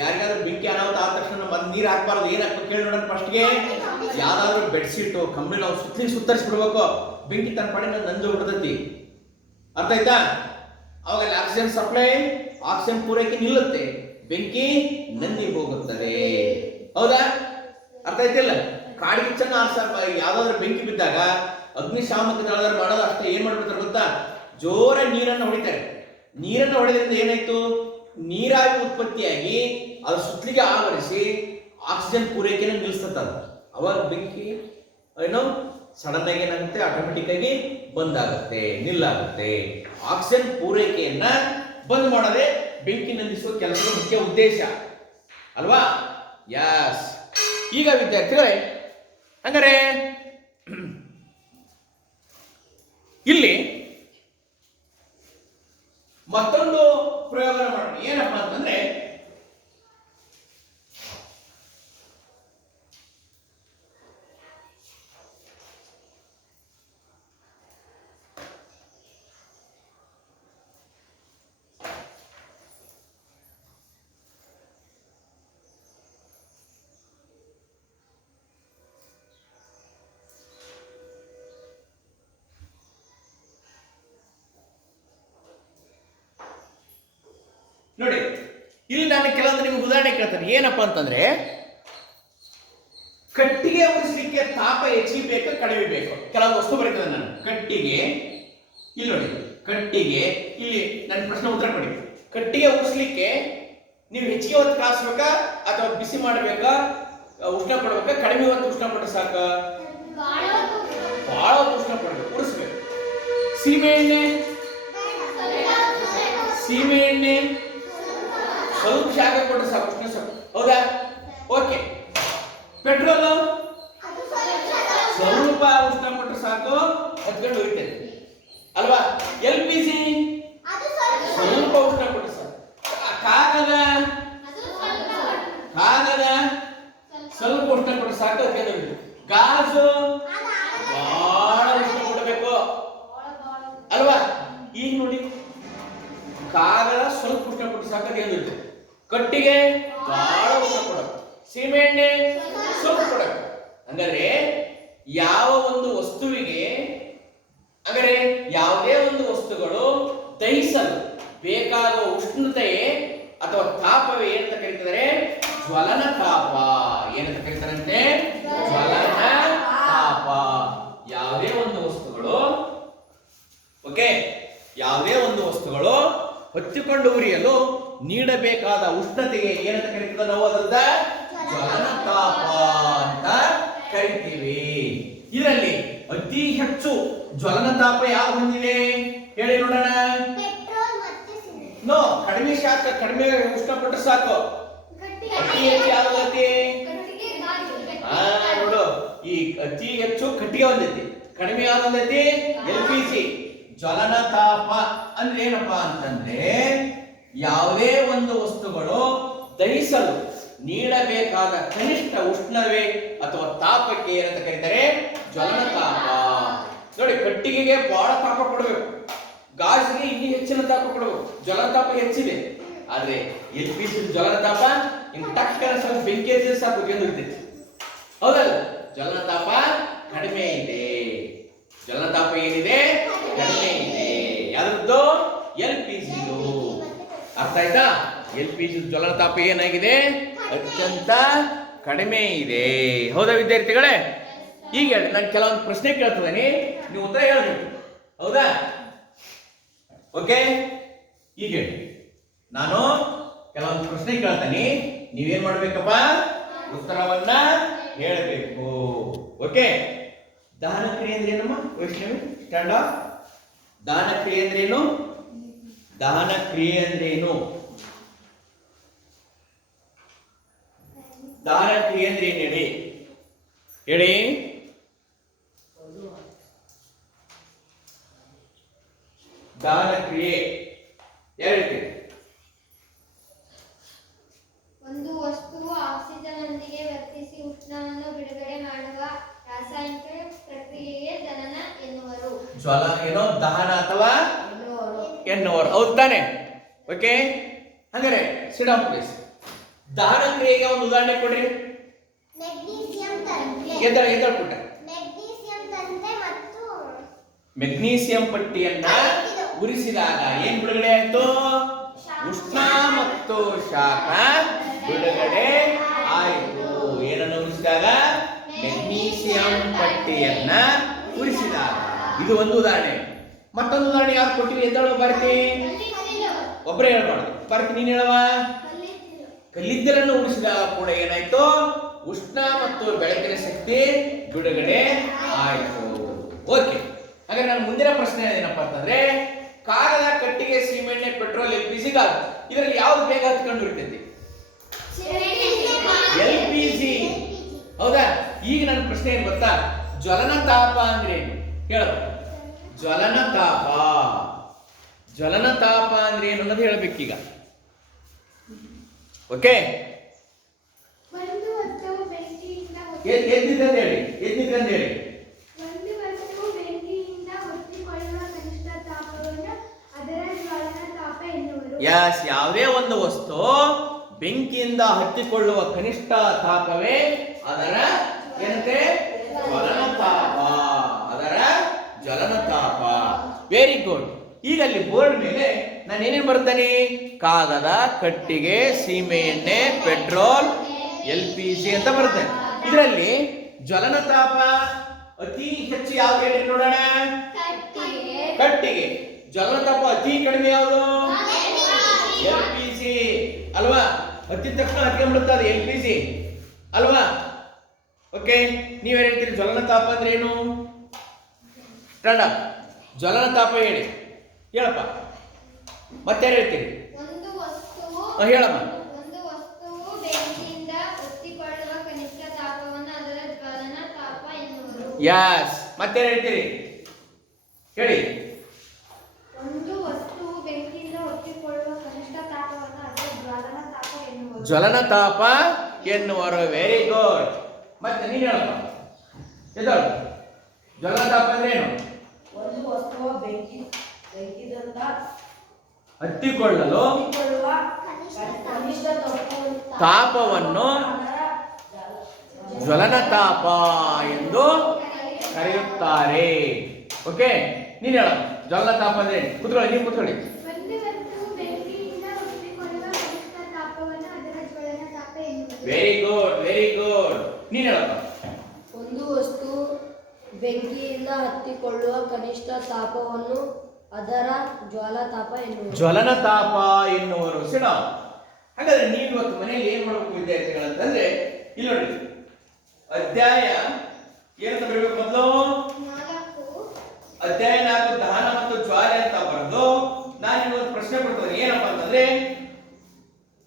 ಯಾರಿಗಾದ್ರೂ ಬೆಂಕಿ ಅನಾಹುತ ಆದ ತಕ್ಷಣ ಮತ್ತೆ ನೀರು ಹಾಕ್ಬಾರ್ದು. ಏನ್ ಹಾಕ್ಬೇಕು ಕೇಳಿ ನೋಡೋಣ. ಫಸ್ಟ್ಗೆ ಯಾವ್ದಾದ್ರು ಬೆಡ್ಶೀಟು ಕಂಬಳಿ ನಾವು ಸುತ್ತರಿಸ್ಬಿಡ್ಬೇಕು. ಬೆಂಕಿ ತನ್ನ ಪಾಡಿನ ನಂದು ಬಿಡ್ತೈತಿ. ಅರ್ಥ ಆಯ್ತಾ? ಅವಾಗ ಆಕ್ಸಿಜನ್ ಸಪ್ಲೈ, ಆಕ್ಸಿಜನ್ ಪೂರೈಕೆ ನಿಲ್ಲುತ್ತೆ, ಬೆಂಕಿ ನಂದಿ ಹೋಗುತ್ತದೆ. ಹೌದಾ? ಅರ್ಥ ಆಯ್ತಿಲ್ಲ? ಕಾಡಿಗೆ ಚೆನ್ನಾಗಿ ಯಾವ್ದಾದ್ರು ಬೆಂಕಿ ಬಿದ್ದಾಗ ಅಗ್ನಿಶಾಮಕ ದಳದವ್ರು ಮಾಡೋದು ಅಷ್ಟೇ. ಏನ್ ಮಾಡ್ಬಿಡ್ತಾರೆ ಗೊತ್ತಾ? ಜೋರ ನೀರನ್ನು ಹೊಡಿತಾರೆ. ನೀರನ್ನು ಹೊಡೆದ್ರಿಂದ ಏನಾಯ್ತು? ನೀರಾವಿ ಉತ್ಪತ್ತಿಯಾಗಿ ಅದ್ರ ಸುತ್ತಲಿಗೆ ಆವರಿಸಿ ಆಕ್ಸಿಜನ್ ಪೂರೈಕೆನ ನಿಲ್ಲಿಸ್ತದ. ಅವಾಗ ಬೆಂಕಿ ಏನೋ ಸಡನ್ ಆಗಿ ಏನಾಗುತ್ತೆ? ಆಟೋಮೆಟಿಕ್ ಆಗಿ ಬಂದಾಗುತ್ತೆ, ನಿಲ್ಲಾಗುತ್ತೆ. ಆಕ್ಸಿಜನ್ ಪೂರೈಕೆಯನ್ನ ಬಂದ್ ಮಾಡದೆ ಬೆಂಕಿ ನಂದಿಸುವ ಕೆಲಸದ ಮುಖ್ಯ ಉದ್ದೇಶ ಅಲ್ವಾ? ಯಾಸ್. ಈಗ ವಿದ್ಯಾರ್ಥಿಗಳೇ, ಹಂಗಾರೆ ಇಲ್ಲಿ ಮತ್ತೊಂದು ಪ್ರಯೋಗ ಮಾಡೋಣ. ಏನಪ್ಪಾ ಅಂತಂದ್ರೆ, ನೋಡಿ ಇಲ್ಲಿ ನಾನು ಕೆಲವೊಂದು ನಿಮ್ಗೆ ಉದಾಹರಣೆ ಕೇಳ್ತೇನೆ. ಏನಪ್ಪಾ ಅಂತಂದ್ರೆ, ಕಟ್ಟಿಗೆ ಉರಿಸಲಿಕ್ಕೆ ತಾಪ ಹೆಚ್ಚಿಗೆ ಬೇಕು ಕಡಿಮೆ ಬೇಕು? ಕೆಲವೊಂದು ವಸ್ತು ಬರೀತದೆ ನಾನು. ಕಟ್ಟಿಗೆ, ಇಲ್ಲಿ ನೋಡಿ, ಕಟ್ಟಿಗೆ, ಇಲ್ಲಿ ನನ್ನ ಪ್ರಶ್ನೆ ಉತ್ತರ ಕೊಡಿ. ಕಟ್ಟಿಗೆ ಉರಿಸಲಿಕ್ಕೆ ನೀವು ಹೆಚ್ಚಿಗೆ ಹೊತ್ತು ಕಾಯಿಸ್ಬೇಕಾ ಅಥವಾ ಬಿಸಿ ಮಾಡಬೇಕಾ, ಉಷ್ಣ ಪಡ್ಬೇಕಾ, ಕಡಿಮೆ ಹೊತ್ತು ಉಷ್ಣ ಪಟ್ರೆ ಸಾಕ? ಬಹಳ ಹೊತ್ತು ಉಷ್ಣ ಪಡ್ಬೇಕು, ಉರಿಸ್ಬೇಕು. ಸೀಮೆ ಎಣ್ಣೆ, ಸೀಮೆ ಎಣ್ಣೆ ಸ್ವಲ್ಪ ಶಾಖ ಕೊಟ್ಟರೆ ಸಾಕು, ಉಷ್ಣ ಸಾಕು, ಹೌದಾ? ಓಕೆ. ಪೆಟ್ರೋಲು ಸ್ವಲ್ಪ ಉಷ್ಣ ಕೊಟ್ಟರೆ ಸಾಕು, ಹತ್ಕೊಂಡು ಹೋಗ್ತದೆ ಅಲ್ವಾ? LPG ಸ್ವಲ್ಪ ಉಷ್ಣ ಕೊಟ್ಟರೆ ಸಾಕು. ಕಾಗದ, ಕಾಗದ ಸ್ವಲ್ಪ ಉಷ್ಣ ಕೊಟ್ಟರೆ ಸಾಕು, ಹತ್ಕೊಂಡು ಹೋಗ್ತದೆ. ಗಾಜು ಬಹಳ ಉಷ್ಣ ಕೊಡಬೇಕು ಅಲ್ವಾ? ಈಗ ನೋಡಿ, ಕಾಗದ ಸ್ವಲ್ಪ ಉಷ್ಣ ಕೊಟ್ಟರೆ ಸಾಕು, ಹತ್ಕೊಂಡು ಕಟ್ಟಿಗೆ ಬಹಳ ಉಷ್ಣ ಕೊಡಬೇಕು, ಸೀಮೆ ಎಣ್ಣೆ ಸ್ವಲ್ಪ ಕೊಡಬೇಕು. ಹಂಗಾದ್ರೆ ಯಾವ ಒಂದು ವಸ್ತುವಿಗೆ, ಅಂದರೆ ಯಾವುದೇ ಒಂದು ವಸ್ತುಗಳು ದಹಿಸಲು ಬೇಕಾದ ಉಷ್ಣತೆ ಅಥವಾ ತಾಪವೇ ಏನಂತ ಕರೀತಾರೆ? ಜ್ವಲನ ತಾಪ. ಏನಂತ ಕರೀತಾರಂತೆ? ಜ್ವಲನ ತಾಪ. ಯಾವುದೇ ಒಂದು ವಸ್ತುಗಳು, ಓಕೆ, ಯಾವುದೇ ಒಂದು ವಸ್ತುಗಳು ಹೊತ್ತಿಕೊಂಡು ಉರಿಯಲು ನೀಡಬೇಕಾದ ಉಷ್ಣತೆಗೆ ಏನಂತ ಕರೀತೀವಿ ನಾವು? ಅದರಿಂದ ಜ್ವಲನ ತಾಪ ಅಂತ ಕರಿತೀವಿ. ಇದರಲ್ಲಿ ಅತಿ ಹೆಚ್ಚು ಜ್ವಲನ ತಾಪ ಯಾವ ಹೊಂದಿದೆ ಹೇಳಿ ನೋಡೋಣ. ನೋ, ಕಡಿಮೆ ಶಾಖ, ಕಡಿಮೆ ಉಷ್ಣ ಪಟ್ಟರೆ ಸಾಕು. ಅತಿ ಹೆಚ್ಚು ಯಾವ್ದೈತಿ? ನೋಡು, ಈ ಅತಿ ಹೆಚ್ಚು ಕಟ್ಟಿಗೆ ಒಂದೈತಿ, ಕಡಿಮೆ ಯಾವ್ದೈತಿ? LPG. ಜ್ವಲನ ತಾಪ ಅಂದ್ರೆ ಏನಪ್ಪಾ ಅಂತಂದ್ರೆ, ಯಾವುದೇ ಒಂದು ವಸ್ತುಗಳು ದಹಿಸಲು ನೀಡಬೇಕಾದ ಕನಿಷ್ಠ ಉಷ್ಣವೇ ಅಥವಾ ತಾಪಕ್ಕೆ ಏನಂತ ಕರೀತಾರೆ? ಜ್ವಲನ ತಾಪ. ನೋಡಿ, ಕಟ್ಟಿಗೆಗೆ ಬಹಳ ತಾಪ ಕೊಡಬೇಕು, ಗಾಜಿಗೆ ಇಲ್ಲಿ ಹೆಚ್ಚಿನ ತಾಪ ಕೊಡಬೇಕು, ಜ್ವಲನ ತಾಪ ಹೆಚ್ಚಿದೆ. ಆದ್ರೆ LPG ಜ್ವಲನ ತಾಪ ಹಿಂಗ್ ಟಕ್ಕನ ಸ್ವಲ್ಪ ಬೆಂಕಿ ಹಚ್ಚಿದ್ರೆ ಸಾಕು ಗೆಂದಿರ್ತೈತಿ, ಹೌದಲ್ಲ? ಜ್ವಲನ ತಾಪ ಕಡಿಮೆ ಇದೆ. ಜ್ವಲನ ತಾಪ ಏನಿದೆ? ಕಡಿಮೆ ಇದೆ. ಯಾವ್ದು? LPG. ಅರ್ಥ ಆಯ್ತಾ? LPG ಜ್ವಲನ ತಾಪ ಏನಾಗಿದೆ? ಅತ್ಯಂತ ಕಡಿಮೆ ಇದೆ. ಹೌದಾ ವಿದ್ಯಾರ್ಥಿಗಳೇ? ಈಗ ಹೇಳಿ, ನಾನು ಕೆಲವೊಂದು ಪ್ರಶ್ನೆ ಕೇಳ್ತಿದ್ದೀನಿ, ನೀವು ಉತ್ತರ ಹೇಳ್ಬೇಕು, ಹೌದಾ? ಓಕೆ, ಈಗ ಹೇಳಿ, ನಾನು ಕೆಲವೊಂದು ಪ್ರಶ್ನೆ ಕೇಳ್ತೀನಿ, ನೀವೇನ್ ಮಾಡ್ಬೇಕಪ್ಪ? ಉತ್ತರವನ್ನ ಹೇಳಬೇಕು. ಓಕೆ, ದಹನ ಕ್ರಿಯೆ ಅಂದ್ರೆ ಏನಮ್ಮ ವೈಷ್ಣವಿ? Stand up. ದಹನ ಕ್ರಿಯೆ ಅಂದ್ರೆ ಏನು? ದಹನ ಕ್ರಿಯೆ ಅಂದ್ರೆ ಏನು? ದಹನ ಕ್ರಿಯೆ ಅಂದ್ರೆ ಏನು ಹೇಳಿ? ಹೇಳಿ. ದಹನ ಕ್ರಿಯೆ ಯಾರು ಹೇಳ್ತೀರಿ? ಒಂದು ವಸ್ತುವು ಆಕ್ಸಿಜನ್ನೊಂದಿಗೆ ವರ್ತಿಸಿ ಉಷ್ಣವನ್ನು ಬಿಡುಗಡೆ ಮಾಡುವ ರಾಸಾಯನಿಕ ಪ್ರಕ್ರಿಯೆಗೆ ದಹನ ಎನ್ನುವರು. ಜ್ವಲ ಏನೋ ದಹನ ಅಥವಾ ಎನ್ನುವರು. ಹೌದು ತಾನೆ? ಓಕೆ, ಹಂಗಾರೆ ಸಿಟ್ ಡೌನ್ ಪ್ಲೀಸ್. ದಹನ ಕ್ರಿಯೆಗೆ ಒಂದು ಉದಾಹರಣೆ ಕೊಡ್ರಿ. ಮೆಗ್ನೀಸಿಯಂ ತಂತೆ. ಎದ್ದಳ ಪುಟ್ಟ. ಮೆಗ್ನೀಸಿಯಂ ತಂತೆ ಮತ್ತು ಮೆಗ್ನೀಸಿಯಂ ಪಟ್ಟಿಯನ್ನ ಉರಿಸಿದಾಗ ಏನ್ ಬಿಡುಗಡೆ ಆಯ್ತು? ಉಷ್ಣ ಮತ್ತು ಶಾಖ ಬಿಡುಗಡೆ ಆಯಿತು. ಏನನ್ನು ಉರಿಸಿದಾಗ? ಮೆಗ್ನೀಸಿಯಂ ಪಟ್ಟಿಯನ್ನ ಉರಿಸಿದಾಗ. ಇದು ಒಂದು ಉದಾಹರಣೆ. ಮತ್ತೊಂದು ಉದಾಹರಣೆ ಯಾರು ಕೊಟ್ಟಿರಿ? ಎದ್ದಳು ಭಾರತಿ. ಒಬ್ಬರೇ ಹೇಳ್ಬಾರ್ದು. ಭಾರತಿ ನೀನ್ ಹೇಳವ. ಕಲ್ಲಿದ್ದಲನ್ನು ಉರಿಸಿದಾಗ ಕೂಡ ಏನಾಯ್ತು? ಉಷ್ಣ ಮತ್ತು ಬೆಳಕಿನ ಶಕ್ತಿ ಬಿಡುಗಡೆ ಆಯಿತು. ಓಕೆ, ಹಾಗಾದ್ರೆ ನನ್ನ ಮುಂದಿನ ಪ್ರಶ್ನೆ ಏನಪ್ಪಾ ಅಂತಂದ್ರೆ, ಕಾಗದ, ಕಟ್ಟಿಗೆ, ಸೀಮೆಣ್ಣೆ, ಪೆಟ್ರೋಲ್, LPG ಗಾಜ್, ಇದರಲ್ಲಿ ಯಾವ್ದು ಬೇಗ ಹತ್ಕೊಂಡು ಇರ್ತೈತಿ? LPG. ಹೌದಾ? ಈಗ ನನ್ನ ಪ್ರಶ್ನೆ ಏನ್ ಗೊತ್ತಾ? ಜ್ವಲನ ತಾಪ ಅಂದ್ರೆ ಏನು ಹೇಳ? ಜ್ವಲನ ತಾಪ, ಜ್ವಲನ ತಾಪ ಅಂದ್ರೆ ಏನು ಅನ್ನೋದು ಹೇಳ್ಬೇಕೀಗ. ಓಕೆ, ಒಂದು ವಸ್ತುವು ಬೆಂಕಿಯಿಂದ ಎದ್ದಿದ್ದಂತ ಹೇಳಿ. ಒಂದು ವಸ್ತುವು ಬೆಂಕಿಯಿಂದ ಹೊತ್ತಿಕೊಳ್ಳುವ ಕನಿಷ್ಠ ತಾಪವನ್ನು ಅದರ ಜ್ವಲನ ತಾಪ ಎನ್ನುವರು. ಯಸ್, ಯಾವುದೇ ಒಂದು ವಸ್ತು ಬೆಂಕಿಯಿಂದ ಹತ್ತಿಕೊಳ್ಳುವ ಕನಿಷ್ಠ ತಾಪವೇ ಅದರ ಏನಂತೆ? ಜ್ವಲನ ತಾಪ. ಅದರ ಜ್ವಲನ ತಾಪ. Very good. ಈಗ ಅಲ್ಲಿ ಬೋರ್ಡ್ ಮೇಲೆ ನಾನು ಏನೇನು ಬರ್ತಾನೆ? ಕಾಗದ, ಕಟ್ಟಿಗೆ, ಸೀಮೆ ಎಣ್ಣೆ, ಪೆಟ್ರೋಲ್, LPG ಅಂತ ಬರ್ತೇನೆ. ಇದರಲ್ಲಿ ಜ್ವಲನ ತಾಪ ಅತಿ ಹೆಚ್ಚು ಯಾವ್ದು ಹೇಳಿ ನೋಡೋಣ? ಕಟ್ಟಿಗೆ. ಜ್ವಲನ ತಾಪ ಅತಿ ಕಡಿಮೆ ಯಾವುದು? LPG ಅಲ್ವಾ? ಹತ್ತಿದ ತಕ್ಷಣ ಹತ್ಕೊಂಡ್ಬಿಡುತ್ತದೆ LPG ಅಲ್ವಾ? ಓಕೆ, ನೀವೇನು ಹೇಳ್ತೀರಿ? ಜ್ವಲನ ತಾಪ ಅಂದ್ರೆ ಏನು? Stand up. ಜ್ವಲನ ತಾಪ ಹೇಳಿ. ಹೇಳಪ್ಪ. ಮತ್ತೆ ಹೇಳ್ತೀರಿ? ಒಂದು ವಸ್ತುವು ಹೇಳಮ್ಮ. ಒಂದು ವಸ್ತುವು ಬೆಂಕಿಯಿಂದ ಹೊತ್ತಿಕೊಳ್ಳುವ ಕನಿಷ್ಠ ತಾಪವನ್ನು ಅದರ ಜ್ವಲನ ತಾಪ ಎನ್ನುವರು. ಯಸ್, ಮತ್ತೆ ಹೇಳ್ತೀರಿ? ಹೇಳಿ. ಒಂದು ವಸ್ತುವು ಬೆಂಕಿಯಿಂದ ಹೊತ್ತಿಕೊಳ್ಳುವ ಕನಿಷ್ಠ ತಾಪವನ್ನು ಅದರ ಜ್ವಲನ ತಾಪ ಎನ್ನುವರು. ಜ್ವಲನ ತಾಪ ಎನ್ನುವರು. Very good. ಮತ್ತೆ ನೀನು ಹೇಳಪ್ಪ. ಎದ್ದಳು. ಜ್ವಲನ ತಾಪ ಅಂದ್ರೆ ಏನು? ಒಂದು ವಸ್ತುವ ಬೆಂಕಿದಿಂದ ಹತ್ತಿಕೊಳ್ಳಲು ಕನಿಷ್ಠ ತಾಪವನ್ನು ಜ್ವಲನ ತಾಪ ಎಂದು ಕರೆಯುತ್ತಾರೆ. ಓಕೆ, ನೀನು ಹೇಳ. ಜ್ವಲನ ತಾಪ ಅಂದ್ರೆ ಕೂತ್ಕೊಳ್ಳಿ, ನೀವು ಕೂತ್ಕೊಳ್ಳಿ. ಒಂದು ವಸ್ತುವು ಬೆಂಕಿಯಿಂದ ಹೊತ್ತಿಕೊಳ್ಳುವ ಕನಿಷ್ಠ ತಾಪವನ್ನು ಅದರ ಜ್ವಲನ ತಾಪ ಎನ್ನುವರು. Very good, very good. ನೀನು ಹೇಳಪ್ಪ. ಒಂದು ವಸ್ತು ಬೆಂಕಿಯಿಂದ ಹತ್ತಿಕೊಳ್ಳುವ ಕನಿಷ್ಠ ತಾಪವನ್ನು ಅದರ ಜ್ವಾಲಾತಾಪ ಎನ್ನುವರು. ಜ್ವಲನ ತಾಪ ಎನ್ನುವರು. ಸಿಡ. ಹಾಗಾದ್ರೆ ನೀವು ಇವತ್ತು ಮನೆಯಲ್ಲಿ ಏನ್ ಮಾಡಬೇಕು ವಿದ್ಯಾರ್ಥಿಗಳಂತಂದ್ರೆ, ಇಲ್ಲಿ ನೋಡಿ, ಅಧ್ಯಾಯ ಏನಂತ ಬರಬೇಕು? ಮೊದಲು ಅಧ್ಯಾಯ 4 ದಹನ ಮತ್ತು ಜ್ವಾಲೆ ಅಂತ ಬರೆದು ನಾನು ಇವತ್ತು ಪ್ರಶ್ನೆ ಕೊಡ್ತೇನೆ. ಏನಪ್ಪಾ ಅಂತಂದ್ರೆ,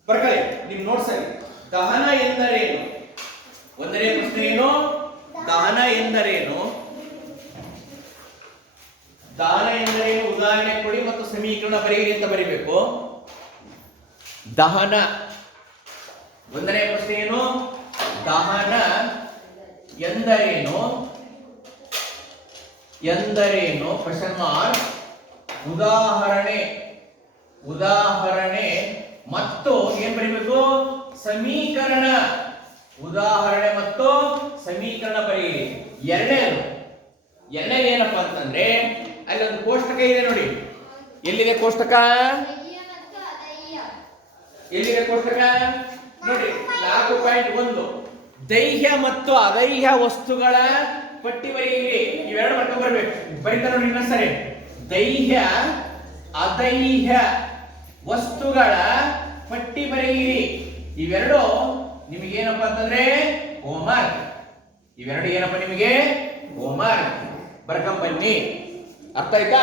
ಬರ್ಕೊಳ್ಳಿ ನಿಮ್ ನೋಟ್ಸ್ ಅಲ್ಲಿ. ದಹನ ಎಂದರೇನು? ಒಂದನೇ ಪ್ರಶ್ನೆ ಏನು? ದಹನ ಎಂದರೇನು? ದಹನ ಎಂದರೇನು? ಉದಾಹರಣೆ ಕೊಡಿ ಮತ್ತು ಸಮೀಕರಣ ಬರೆಯಿರಿ ಅಂತ ಬರೀಬೇಕು. ದಹನ, ಒಂದನೇ ಪ್ರಶ್ನೆ ಏನು? ದಹನ ಎಂದರೇನು? ಎಂದರೇನು? Question mark. ಉದಾಹರಣೆ, ಉದಾಹರಣೆ ಮತ್ತು ಏನ್ ಬರೀಬೇಕು? ಸಮೀಕರಣ. ಉದಾಹರಣೆ ಮತ್ತು ಸಮೀಕರಣ ಬರೆಯಿರಿ. ಎರಡನೇದು ಏನಪ್ಪಾ ಅಂತಂದ್ರೆ, ಅಲ್ಲಿ ಒಂದು ಕೋಷ್ಟಕ ಇದೆ ನೋಡಿ. ಎಲ್ಲಿದೆ ಕೋಷ್ಟಕ? ಎಲ್ಲಿದೆ ಕೋಷ್ಟಕ ನೋಡಿ? 4.1 ದೈಹ್ಯ ಮತ್ತು ಅದೈಹ್ಯ ವಸ್ತುಗಳ ಪಟ್ಟಿ ಬರೆಯಿರಿ. ಇವೆರಡು ಮಾಡ್ಕೊಂಡು ಬರ್ಬೇಕು. ಬರೀತಾ ನೋಡಿ ಇನ್ನೊಂದ್ಸರಿ. ದೈಹ್ಯ ಅದೈಹ್ಯ ವಸ್ತುಗಳ ಪಟ್ಟಿ ಬರೆಯಿರಿ. ಇವೆರಡು ನಿಮಗೆ ಏನಪ್ಪಾ ಅಂತಂದ್ರೆ ಹೋಮ್ವರ್ಕ್. ಇವೆರಡು ಏನಪ್ಪ ನಿಮಗೆ ಹೋಮ್ವರ್ಕ್ ಬರ್ಕೊಂಬನ್ನಿ. ಅರ್ಥ ಆಯ್ತಾ?